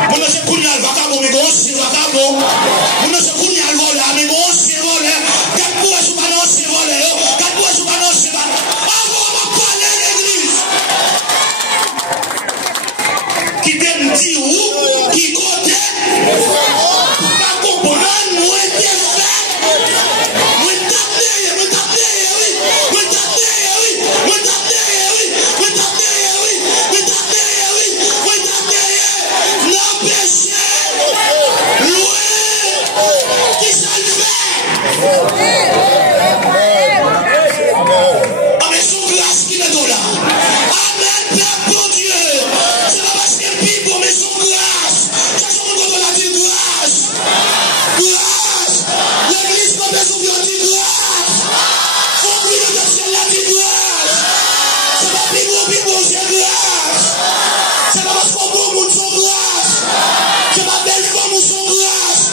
Mon ancien Kounyal vagabond, mais mon ancien vagabond. Mon ancien Kounyal voleur, mais mon ancien voleur. Quatre fois, je m'en ancien voleur. Quatre fois, je m'en ancien voleur. Avant, on va parler l'église. Qui t'aime dire où, qui côté. Pas comprendre, où est-ce fait. Avec son grâce qui est là. Amen, Père pour Dieu. C'est pas parce que people, mais son grâce. C'est son nom de la grâce. Grâce. L'église n'a pas besoin de grâce. Faut plus de la grâce. C'est pas people, c'est grâce. C'est pas parce qu'on beau son grâce. C'est pas belle femme ou son grâce.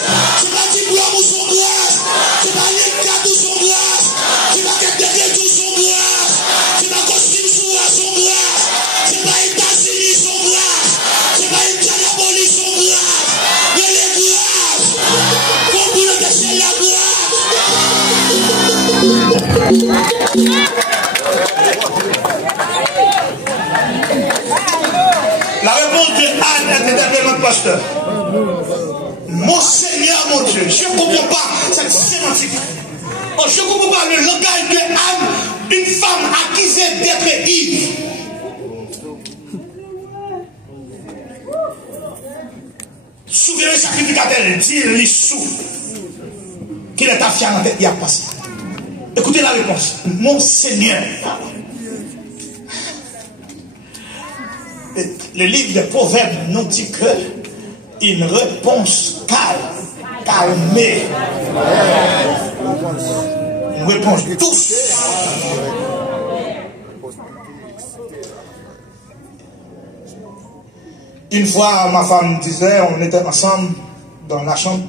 C'est pas diplôme ou son grâce. C'est pas les cadres ou son grâce. C'est pas quelqu'un tout son grâce. C'est pas costume sous son grâce. C'est pas États-Unis son grâce. C'est pas une Canabolie son grâce. Mais les grâces. Comprenez que c'est la grâce. La réponse de Anne était notre pasteur. Mon Seigneur, mon Dieu, je ne comprends pas cette sémantique. Je ne comprends pas le langage de Anne, une femme accusée d'être ivre. Souverain sacrificateur, dit l'issou, qu'il est affiant en tête, il a passé. Écoutez la réponse. Mon Seigneur. Le livre des Proverbes nous dit que une réponse calmée. Une réponse douce. Une fois, ma femme disait, on était ensemble dans la chambre.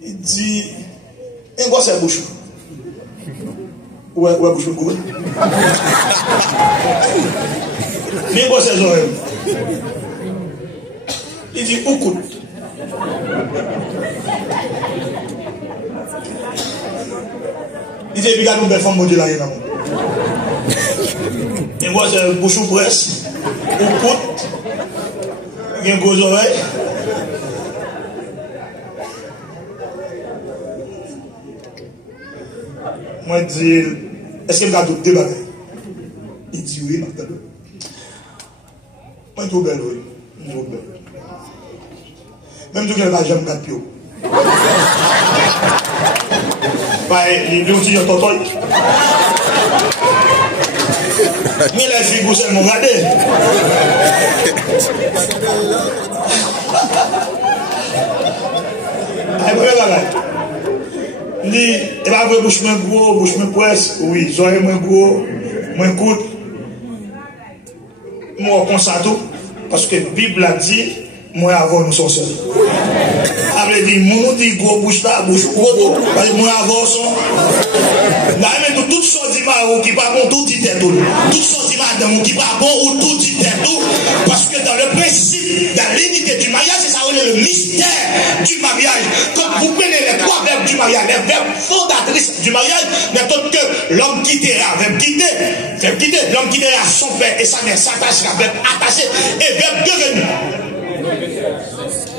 Il dit, et quoi c'est bouchou? Ouais, bouchou, quoi? Mais quoi c'est oreilles? Il dit, où coûte? Il dit, regarde une belle femme, mon Dieu, là, il y a. Et moi, c'est bouchou presse. Où coûte? Il y a une grosse oreille. Moi, je dis, est-ce qu'il y a un débat? Il dit, oui, non, t'as deux. Moi, je dis, belle, oui. Je dis, belle. Même si je n'ai pas jamais 4 pieds. Les gens qui ont tonton. Mais les filles, vous seulement regardez. Et pas vrai, bouche moins gros, bouche moins presse. Oui, oreilles moins gros, moins courte. Moi, on ça tout. Parce que la Bible a dit, moi, avant, nous sommes seuls. Après, dit, moi, dit, gros bouche là, bouche gros, parce que moi, avant, son. Là, mais toutes sortes d'images qui pas bon, tout dit tout. Toutes sortes d'images qui pas bon, ou tout dit tout. Parce que dans le principe, dans l'unité du mariage, c'est ça, on est le mystère du mariage. Quand vous prenez les 3 verbes du mariage, les verbes fondatrices du mariage, n'est autre que l'homme quittera, verbe quitter, l'homme quittera son père et sa mère s'attachera, verbe attaché, et verbe devenu.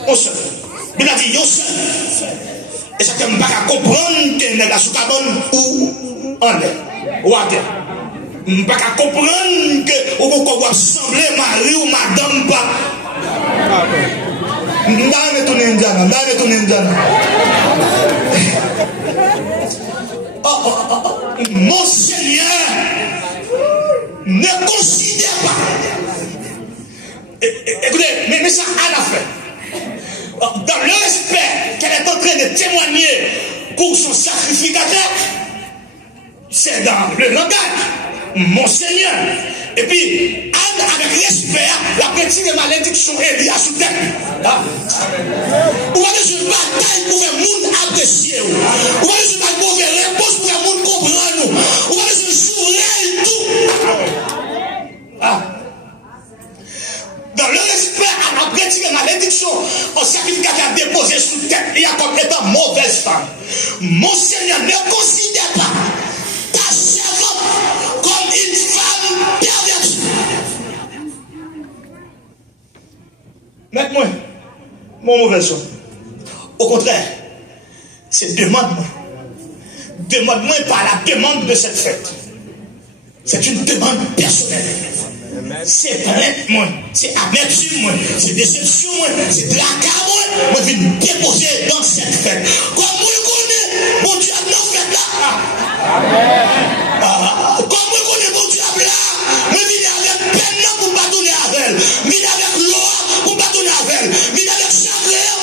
On se. Il a dit, yo seul. Et ça ne peut pas comprendre qu'il n'est pas sous cabane ou en l'air, ou à terre. Je ne peux pas comprendre que vous pouvez sembler mari ou madame pas. Ndane tout Indiana. Mon Seigneur ne considère pas. Écoutez, mais ça Anne a fait. Dans le respect qu'elle est en train de témoigner pour son sacrificateur, c'est dans le langage. Mon Seigneur. Et puis, Anne, avec respect, la petite malédiction est liée à sous tête. Vous voyez, je bataille pour que le monde apprécie. Vous voyez, je bataille pour que réponse pour que le monde comprenne. Vous voyez, je jouerai tout. Dans le respect à la petite malédiction, on sacrificateur a déposé sous tête. Il y a comme étant mauvaise femme. Mon Seigneur, ne considère pas ta servante comme une femme pervertie. Mets-moi, mon mauvais son. Au contraire, c'est demande-moi. Demande-moi par la demande de cette fête. C'est une demande personnelle. C'est plainte, moi. C'est amertume, moi. C'est déception, moi. C'est tracas, moi. Moi, je vais me déposer dans cette fête. Comme vous le connaissez, mon Dieu a dans cette là. Comme vous le connaissez, mon Dieu a là. Moi, je viens avec peine pour ne pas donner à elle. Je viens avec l'eau pour ne pas donner à elle. Je viens avec chagrin.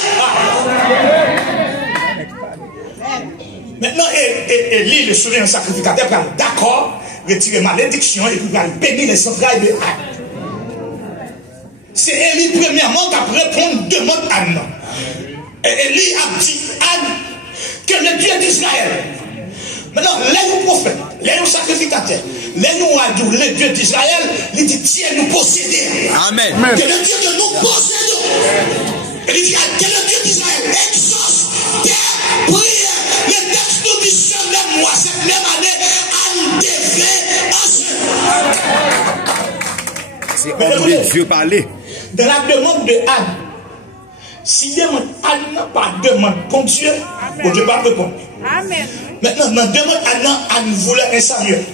Maintenant, Élie, le souverain sacrificateur, d'accord. Retirer malédiction et puis bénir les entrailles de Anne. C'est Élie premièrement qui a répondu demande à Anne. Et Élie a dit Anne que le Dieu d'Israël. Maintenant, les prophètes, les sacrificateurs, le Dieu d'Israël, il dit tiens nous posséder. Amen. Que le Dieu que nous possédons. Et il dit que le Dieu d'Israël exauce tes prières. Le texte nous dit ce même mois, cette même année. C'est hors de Dieu parler. Dans la demande de Anne, si Anne n'a pas de demande pour Dieu, bon Dieu va répondre. Amen. Maintenant, dans la demande Anne voulait un Samuel.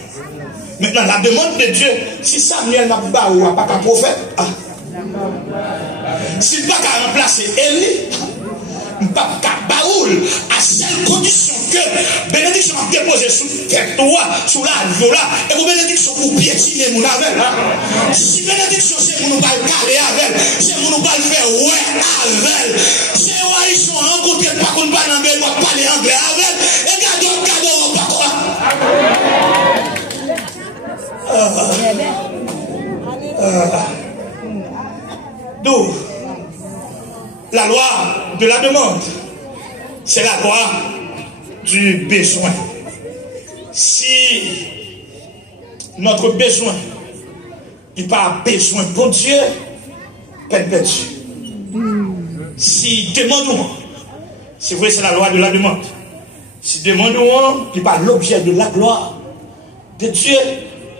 Maintenant, la demande de Dieu, si Samuel n'a pas ou pas qu'un prophète, s'il n'a pas qu'à remplacer Élie, pas qu'à Baoul, à seule condition que bénédiction a déposé sous tête sous la vola, et vos bénédictions pour piétiner mon avec. Si bénédiction c'est pour nous pas caler avec, c'est pour nous pas faire ouais avec. C'est ouais ils sont rencontrés pas qu'on parle anglais, pas parler anglais avec, et cadeau pas quoi. Donc, la loi de la demande, c'est la loi du besoin. Si notre besoin, il n'y a pas besoin pour Dieu, peine perdue. Si demandons, c'est vrai, c'est la loi de la demande. Si demandons, il n'y a pas l'objet de la gloire de Dieu,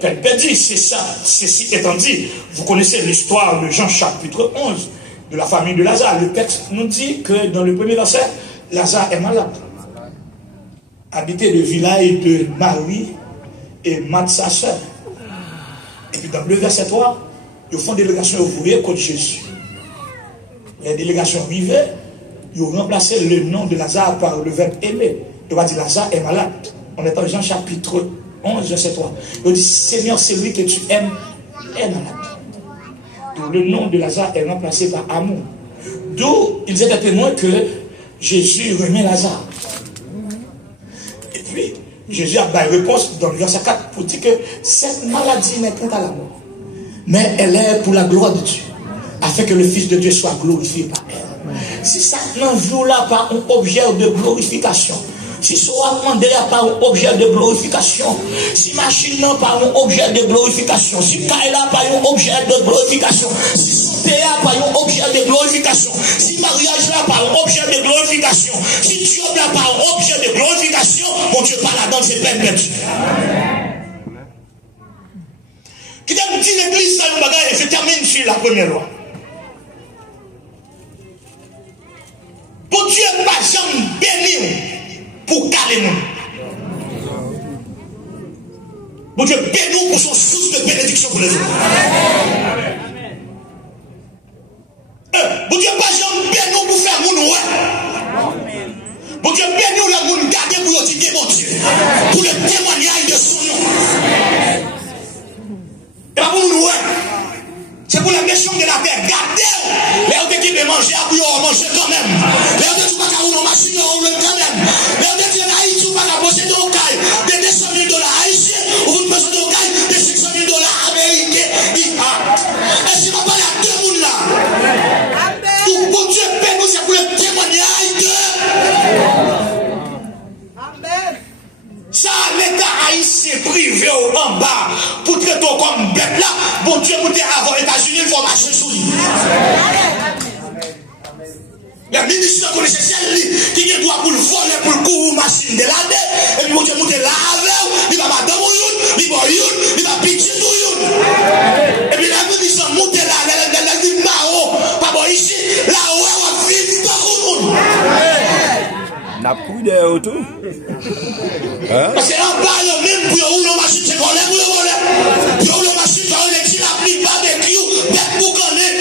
peine perdue. C'est ça. Ceci étant dit, vous connaissez l'histoire de Jean chapitre 11. De la famille de Lazare. Le texte nous dit que dans le premier verset, Lazare est malade. Habité le village de Marie et Marthe sa soeur. Et puis dans le verset 3, ils font délégation ouvrière contre Jésus. Les délégations arrivaient, ils ont remplacé le nom de Lazare par le verbe aimer. Ils vont dire Lazare est malade. On est en Jean chapitre 11, verset 3. Ils dit Seigneur, celui que tu aimes est malade. Le nom de Lazare est remplacé par amour. D'où ils étaient témoins que Jésus remet Lazare. Et puis, Jésus a une réponse dans le verset 4 pour dire que cette maladie n'est pas à la mort, mais elle est pour la gloire de Dieu, afin que le Fils de Dieu soit glorifié par elle. Si ça n'en joue là par un objet de glorification, si soit demandé par un objet de glorification, si machine là par un objet de glorification, si caille là par un objet de glorification, si santé là par un objet de glorification, si mariage là par un objet de glorification, si job là par un objet de glorification, mon Dieu pas là-dedans, c'est peine perdue. Qui t'a dit l'église ça nous bagaille, je termine sur la première loi. Pour Dieu pas jamais béni pour caler mon. Bon Dieu, bénis pour son source de bénédiction pour les autres. Bon Dieu, pas jamais bénis pour faire mon ouais. Bon Dieu, bénis le monde garder pour dire mon Dieu. Pour le témoignage de son nom. Et pas pour nous ouais. C'est pour la mission de la terre. Gardez les autres qui veulent manger, à bouillon, manger quand même. Les autres qui ne sont pas qu'à rouler en machine, on roule quand même. Les autres qui sont pas qu'à posséder au caille. Des $200 000. Le ministre connaissait celle qui a droit pour le voler, pour le coup, machine de l'année, et puis vous montez là avec, il va madame ou youn, il va youn, il va pitcher tout youn. Et puis la ministre monte là, elle dit mao, pas bon ici, là où elle va vivre dans le monde. N'a plus de auto. Parce que là, on même pour rouler la machine, c'est volé, pour voler. Pour rouler la machine, ça va les la pluie, barbecue, des boucanés.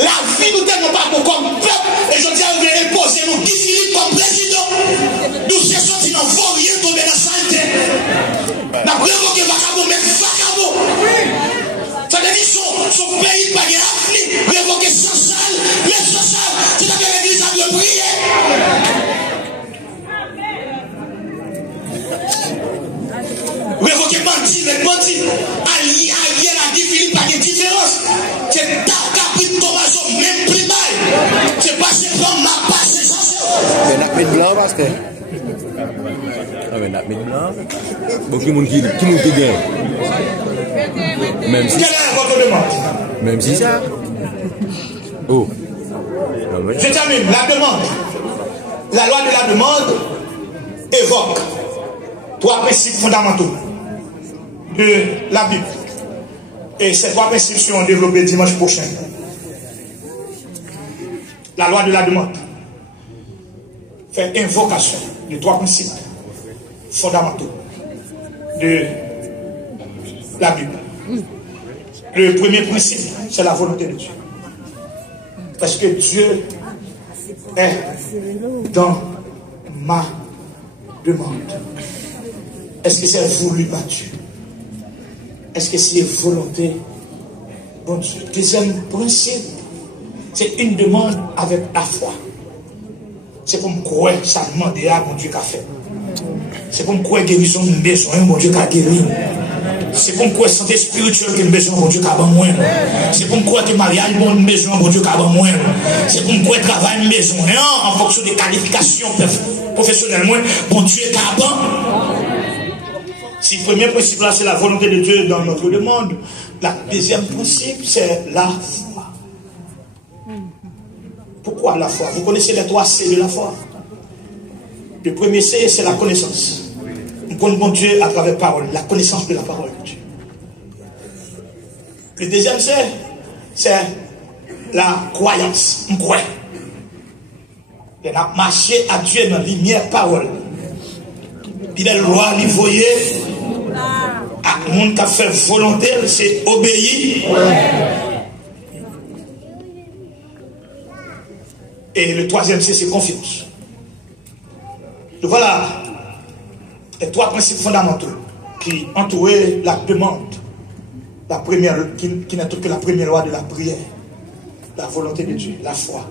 La vie nous tellement pas comme peuple, et je dis à vous imposer nous Guy Philippe comme président. Nous sommes sortis dans vos rien tomber dans la santé. Nous avons révoqué vacabon, mais vacabon. Ça veut dire son pays pas de révoqué sans salle, mais sans salle, c'est à dire l'église a de prier. Révoquer bandit, mais bandit. Allié à Guy Philippe, pas de différence. C'est ta capite Thomason, même plus mal. C'est pas c'est comme ma passe, c'est ça. Mais n'a pas de blanc, pasteur. Ah, mais n'a pas de blanc. Bon, qui monte qui gagne. Même si. Quelle est votre demande? Même si ça. Oh. Je termine. La demande. La loi de la demande évoque 3 principes fondamentaux de la Bible. Et ces 3 principes seront développés dimanche prochain. La loi de la demande fait invocation de 3 principes fondamentaux de la Bible. Le premier principe, c'est la volonté de Dieu. Parce que Dieu est dans ma demande. Est-ce que c'est voulu par Dieu? Est-ce que c'est volonté? Bon Dieu. Deuxième principe, c'est une demande avec la foi. C'est pour me croire, ça demande à mon Dieu qu'a fait. C'est pour me croire guérison de besoin, mon Dieu qu'a guéri. C'est pour me croire santé spirituelle que besoin, mon Dieu qu'a besoin. C'est pour me croire que mariage, mon besoin, mon Dieu qu'a besoin. C'est pour me croire travail, besoin, en fonction des qualifications professionnelles, mon Dieu qu'a besoin. Si le premier principe là, c'est la volonté de Dieu dans notre demande, le deuxième principe, c'est la foi. Pourquoi la foi? Vous connaissez les 3 C de la foi. Le premier C, c'est la connaissance. On connaît mon Dieu à travers la parole, la connaissance de la parole de Dieu. Le deuxième C, c'est la croyance. On croit. On a marché à Dieu dans la lumière parole. Il est loi, il voyait. À monde qui a fait volonté, c'est obéir. Et le troisième, c'est confiance. Donc voilà les 3 principes fondamentaux qui entourent la demande. La première, qui n'est autre que la première loi de la prière. La volonté de Dieu, la foi.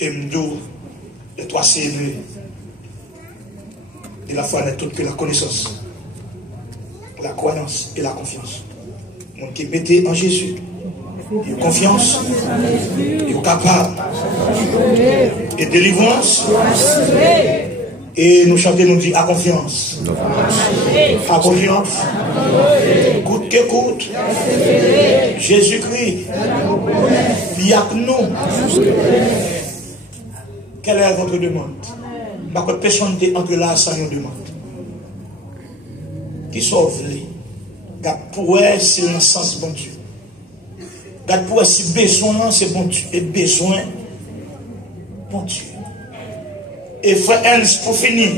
Et nous, les 3 C de la foi n'est autre que la connaissance, la croyance et la confiance. Donc, qui mettez en Jésus, il y a confiance, il y a capable, et délivrance, et nous chantons, nous dit à confiance, à confiance, coûte que coûte, Jésus-Christ, il y a que nous. Quelle est votre demande? Personne n'est entre là sans une demande. Qui sauve les? Garde pour elle, c'est le sens bon Dieu. Garde pour elle, si besoin, c'est bon Dieu. Et besoin, bon Dieu. Et frère Ernst, pour finir,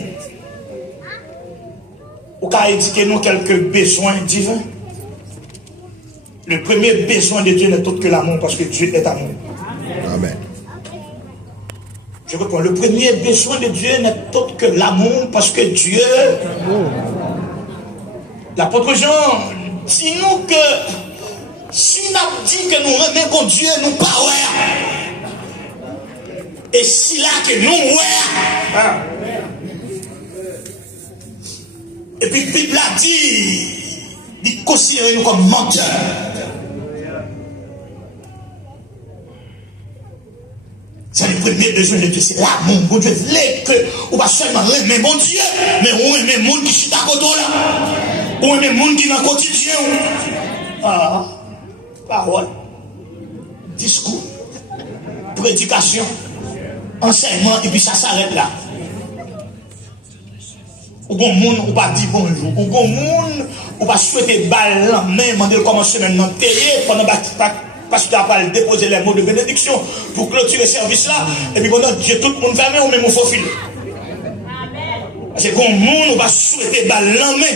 vous pouvez indiquer nous quelques besoins divins. Le premier besoin de Dieu n'est autre que l'amour, parce que Dieu est amour. Amen. Je réponds, le premier besoin de Dieu n'est autre que l'amour, parce que Dieu... L'apôtre Jean dit-nous que si nous avons dit que nous remettons Dieu, nous ne pas. Et si là que nous et puis la Bible a dit considérer nous comme menteurs. C'est le premier premier besoin de Dieu, c'est l'amour. Bon Dieu, que ou pas seulement aimer mon Dieu, mais on aime les gens qui sont à côté là. On aime les gens qui sont dans le quotidien. Ah, parole, discours, prédication, enseignement, et puis ça s'arrête là. Ou bon monde, ou pas dire bonjour. Ou bon monde, ou pas souhaiter balle en main, demander comment semaine dans télé, pendant parce que tu as pas déposé les mots de bénédiction pour clôturer le service là, et puis pendant Dieu, tout le monde fermé, ou même au faux fil. C'est bon monde, ou pas souhaiter balle en main.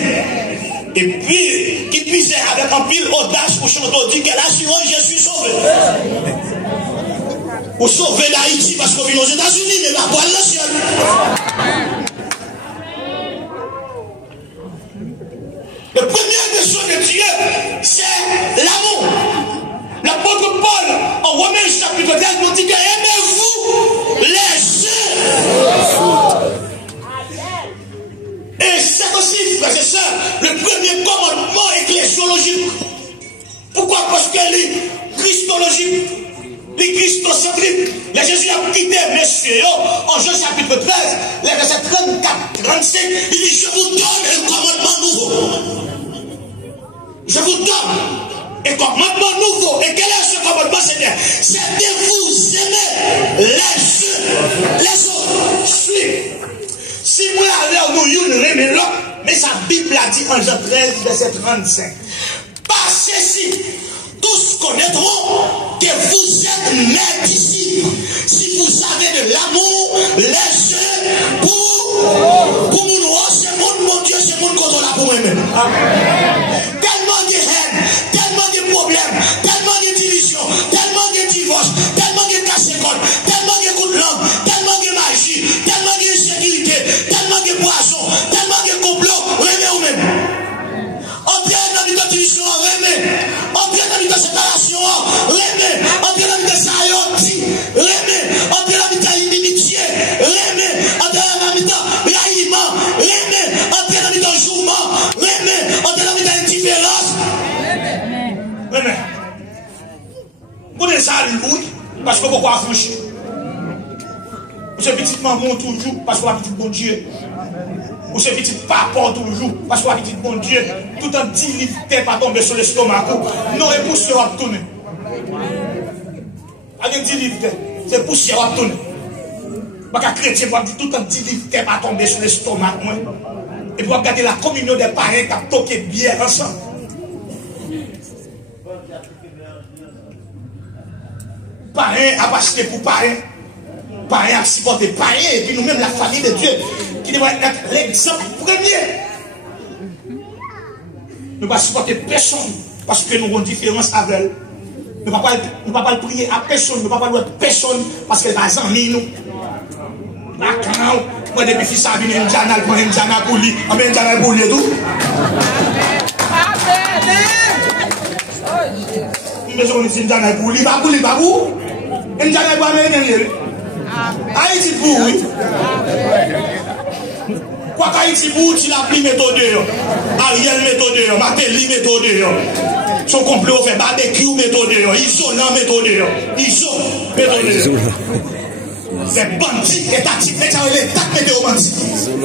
Et puis, qui puisse avec un pile audace pour chanter, dire qu'elle assurance, je suis sauvé. Ou sauver d'Haïti parce qu'on vit aux États-Unis, mais la voile le ciel. Le premier besoin de Dieu, c'est l'amour. L'apôtre Paul, en Romains chapitre 13, nous dit que aimez-vous les uns. Et c'est aussi, frères et sœurs, le premier commandement ecclésiologique. Pourquoi? Parce qu'elle est christologique, les christocentriques. Les Jésus a quitté messieurs en Jean chapitre 13, les versets 34, 35, il dit, je vous donne un commandement nouveau. Je vous donne un commandement nouveau. Et quel est ce commandement, Seigneur? C'est de vous aimer les uns les autres. Suivez. Si vous allez nous y mais sa Bible a dit en Jean 13, verset 35. Par ceci, tous connaîtront que vous êtes mes disciples. Si vous avez de l'amour, les uns pour nous, c'est mon Dieu, c'est mon contrôle pour moi-même. Tellement de haine, tellement de problèmes, tellement de divisions, tellement de divorces, tellement de casse-école, tellement de coups de langue, tellement de magie, tellement d'insécurité, tellement de poison, tellement de complot, remets vous-même. Entrez dans une division, remets. Entrez dans une séparation, remets. Entrez dans une saillantie, remets. Entrez dans une inimitié, remets. Entrez dans une raillement, remets. Entrez dans une jourement, remets. Entrez dans une indifférence. Remets. Vous avez ça, oui, parce que vous pouvez franchir. Vous êtes petit maman toujours, parce que vous avez petit bon Dieu. Vous êtes petit papa toujours, parce que vous avez petit bon Dieu. Tout en 10 livres de pas tomber sur l'estomac. Non, et poussière va tourner. Avec 10 livres, c'est poussière va tourner. Parce que chrétien va dire tout en 10 livres de pas tomber sur l'estomac. Et vous regardez la communion des parents qui a toqué bien ensemble. Parents a passé pour parents. Parents a supporté parents. Et puis nous-mêmes, la famille de Dieu, qui devrait être l'exemple premier. Nous ne pouvons pas supporter personne parce que nous avons une différence avec elle. Nous ne pouvons pas prier à personne. Nous ne pouvons pas louer personne parce qu'elle va s'ennuyer nous. Moi, depuis que ça vient, je vais un jana pour lui. Je vais un jana pour lui et tout. Je vais un jana pour lui. Pas pour lui, pas pour. Un jana pour lui. Haïti pour oui. Quoi qu'Haïti pour, tu l'as pris méthode. Ariel méthode. Matéli méthode. Son complot fait barbecue méthode. Isolant méthode. Iso méthode. C'est bandit étatique. L'état météo bandit.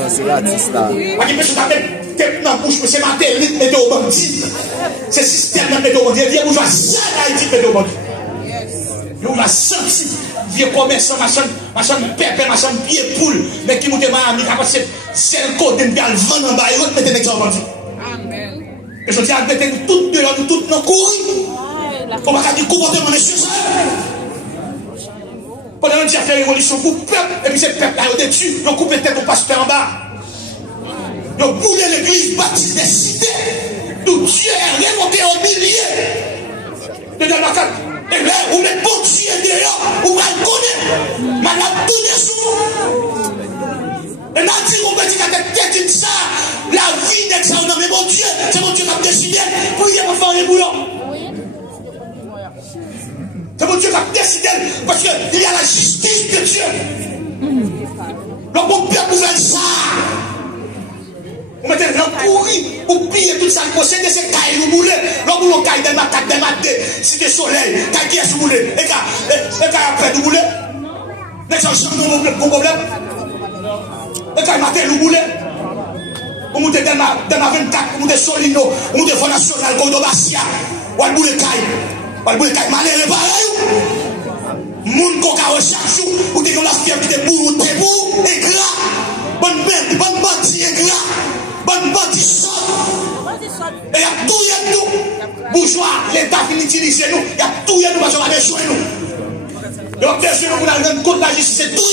C'est l'artiste là. Parce que je t'appelle tête dans la bouche, c'est Matéli météo bandit. C'est système météo bandit. Il y a des gens qui Haïti météo bandit. Vous l'avez senti, vieux commerçant, machin pépé, machin pied poule, mais qui monte Miami, parce que c'est le code de bien le vent en bas, et l'autre mettez l'exemple bandit. Et je dis à mettre tout dehors, tout dans le courir. On va dire comportement nécessaire. Pendant qu'on dit à faire révolution pour le peuple, et puis c'est le peuple là, au dessus, on coupe tête au pasteur en bas. On boule l'église baptiste des cités, d'où Dieu est remonté au milieu de la carte. Et là, vous mettez bon Dieu dehors, vous va le connaître. Madame, tout est sous. Et m'a dit, on peut dire qu'à tête ça, la vie d'être ça, mais mon Dieu, c'est mon Dieu qui a décidé. Priez pour faire les bouillons. C'est mon Dieu qui a décidé, parce qu'il y a la justice de Dieu. Donc, mon peuple pouvait ça. Vous mettez l'encourir, vous pillez tout ça, vous possédez ces cailles, vous boulez, vous boulez cailles des matins, si des soleils, cailles qui est sous boulé, et quand après vous boulez, Les gens ont un problème. Les gens matin le boulet. On monte dans ma 24, on monte Solino, on monte Fonds National, Kodobassia, ou al boulet caille, malheureux pareil. Moun koka chaque jour, ou te la fièvre qui te bourre, éclat. Bonne bâti éclat. Bonne bâti sort. Et il y a tout, bourgeois, l'État qui utilise nous, il y a tout, parce qu'on va déjouer nous. Donc, personne nous a rendu compte de la justice, c'est tout,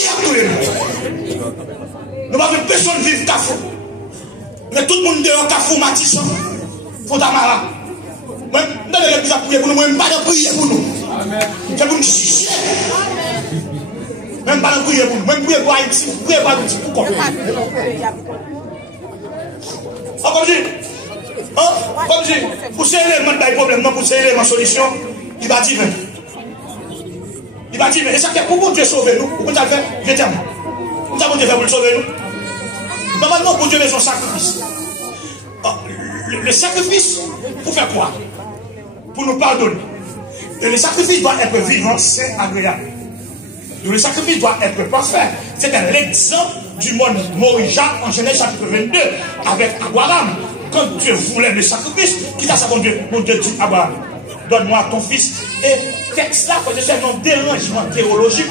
nous n'avons personne vivre Kafou. Mais tout le monde dehors, Kafou, Matisson, Fontamara. Moi, je ne vais pas prier pour nous, moi, je ne vais pas prier pour nous. C'est pour nous chicher. Même pas prier pour nous, même prier pour Haïti, prier pour Haïti, pourquoi? Comme je dis, pour ces éléments de problème, non, pour ces éléments de solution, il va dire. Il va dire, et ça fait pour Dieu sauver nous, pour ça fait, je t'aime. Nous avons Dieu fait pour le sauver nous. Normalement, pour Dieu, c'est son sacrifice. Le sacrifice, pour faire quoi? Pour nous pardonner. Et le sacrifice doit être vivant, sain, agréable. Le sacrifice doit être parfait. C'est l'exemple du monde Morija en Genèse chapitre 22 avec Abraham. Quand Dieu voulait le sacrifice, qui t'a ça mon Dieu dit Abraham, donne-moi ton fils. Et texte là, quand c'est un dérangement théologique,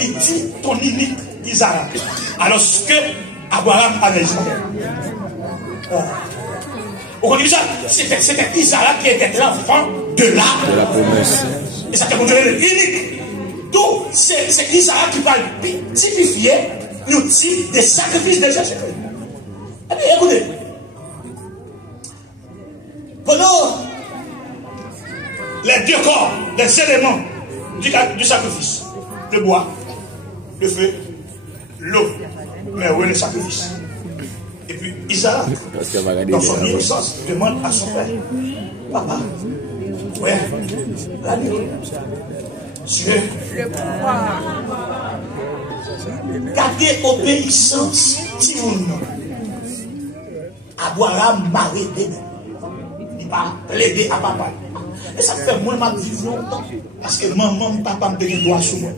il dit ton unique Isaac. Alors que Abraham avait Ismaël. Vous comprenez ça? C'était Isaac qui était l'enfant de la promesse. Et ça fait mon Dieu unique. Donc, c'est Isaac qui va typifier le type de sacrifice de Jésus. Eh bien, écoutez. Pendant les deux corps, les éléments du sacrifice, le bois, le feu, l'eau, mais où est le sacrifice? Et puis Isaac, dans son innocence, demande à son père, papa, ouais, l'agneau, Dieu, gardez obéissance, Abraham m'a aidé. Pas plaider à papa. Et ça fait moins ma vie longtemps. Parce que maman, papa me donne droit sur moi.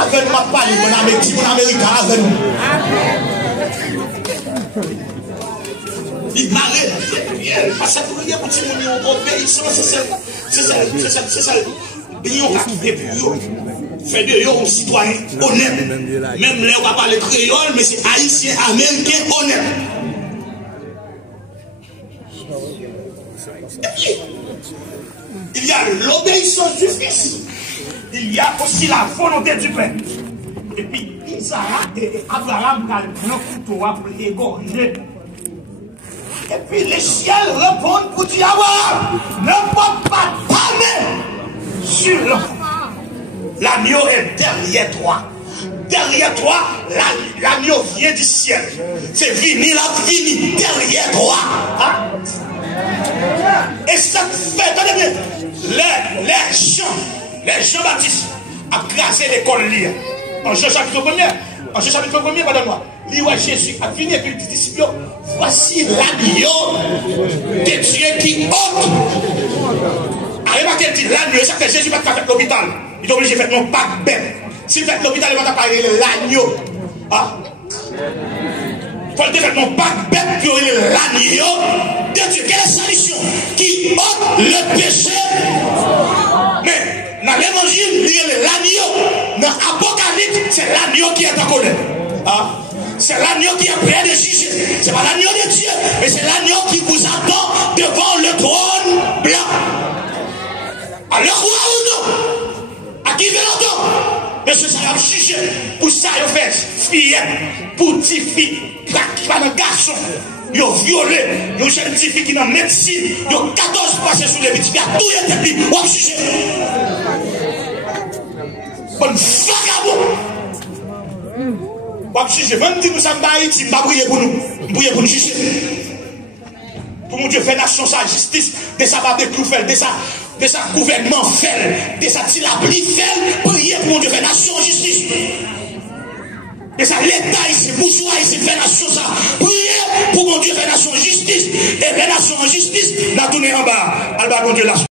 Avec ma parole, mon Américain, avec nous. Il m'arrête. Parce que pour dire, petit mon obéissance, c'est ça. Bien qui fait pour eux. Fait de eux un citoyen honnête. Même là, on va parler créole, mais c'est haïtien, américain honnête. Il y a l'obéissance du Fils. Il y a aussi la volonté du Père. Et puis Isaac et Abraham ont un couteau pour égorger. Et puis les ciels répondent pour dire Abraham, ne peux pas t'amener sur l'enfant. L'agneau est derrière toi. Derrière toi, l'agneau vient du ciel. C'est fini, fini derrière toi. Hein? Et ça fait, attendez bien, les Jean-Baptiste a crasé l'école lire. En Jean chapitre 1er, pardonne-moi, l'Iwa Jésus a fini et puis il dit, voici l'agneau de Dieu qui ôte. Arrive à quel dit l'agneau, ça fait Jésus va faire l'hôpital. Il est obligé de faire non pas bête. S'il fait l'hôpital, il va parler l'agneau. Ah. Il faut le faire non pas bête, puis l'agneau de Dieu. Quelle est sa mission? Qui ôte le péché. Mais dans l'évangile, il y a l'agneau. Dans l'Apocalypse, c'est l'agneau qui est à côté. Ah. C'est l'agneau qui est prêt de juger. Ce n'est pas l'agneau de Dieu, mais c'est l'agneau qui vous attend devant le trône blanc. Alors, quoi ou non? À qui veut l'entendre? Monsieur, ça va juger. Pour ça, il fait fillette, pour petite fille, qui va dans garçon. Ils ont violé. Ils ont jeune petite fille qui est dans médecine. Ils ont 14 passés sur les petits filles. Il y a tout les petits. On va juger. Bonne vagabond. On va juger. Même si nous sommes dans Haïti, on va prier pour nous. On va prier pour nous juger. Pour mon Dieu, faire nation sa justice, de sa barbecue fait, de sa gouvernement fait, de sa tilapli fait, prier pour mon Dieu, faire nation justice. De sa l'État ici, bourgeois ici, faire nation ça. Prier pour mon Dieu, faire nation justice. Et faire nation justice, la tournée en bas. Elle va mon Dieu là.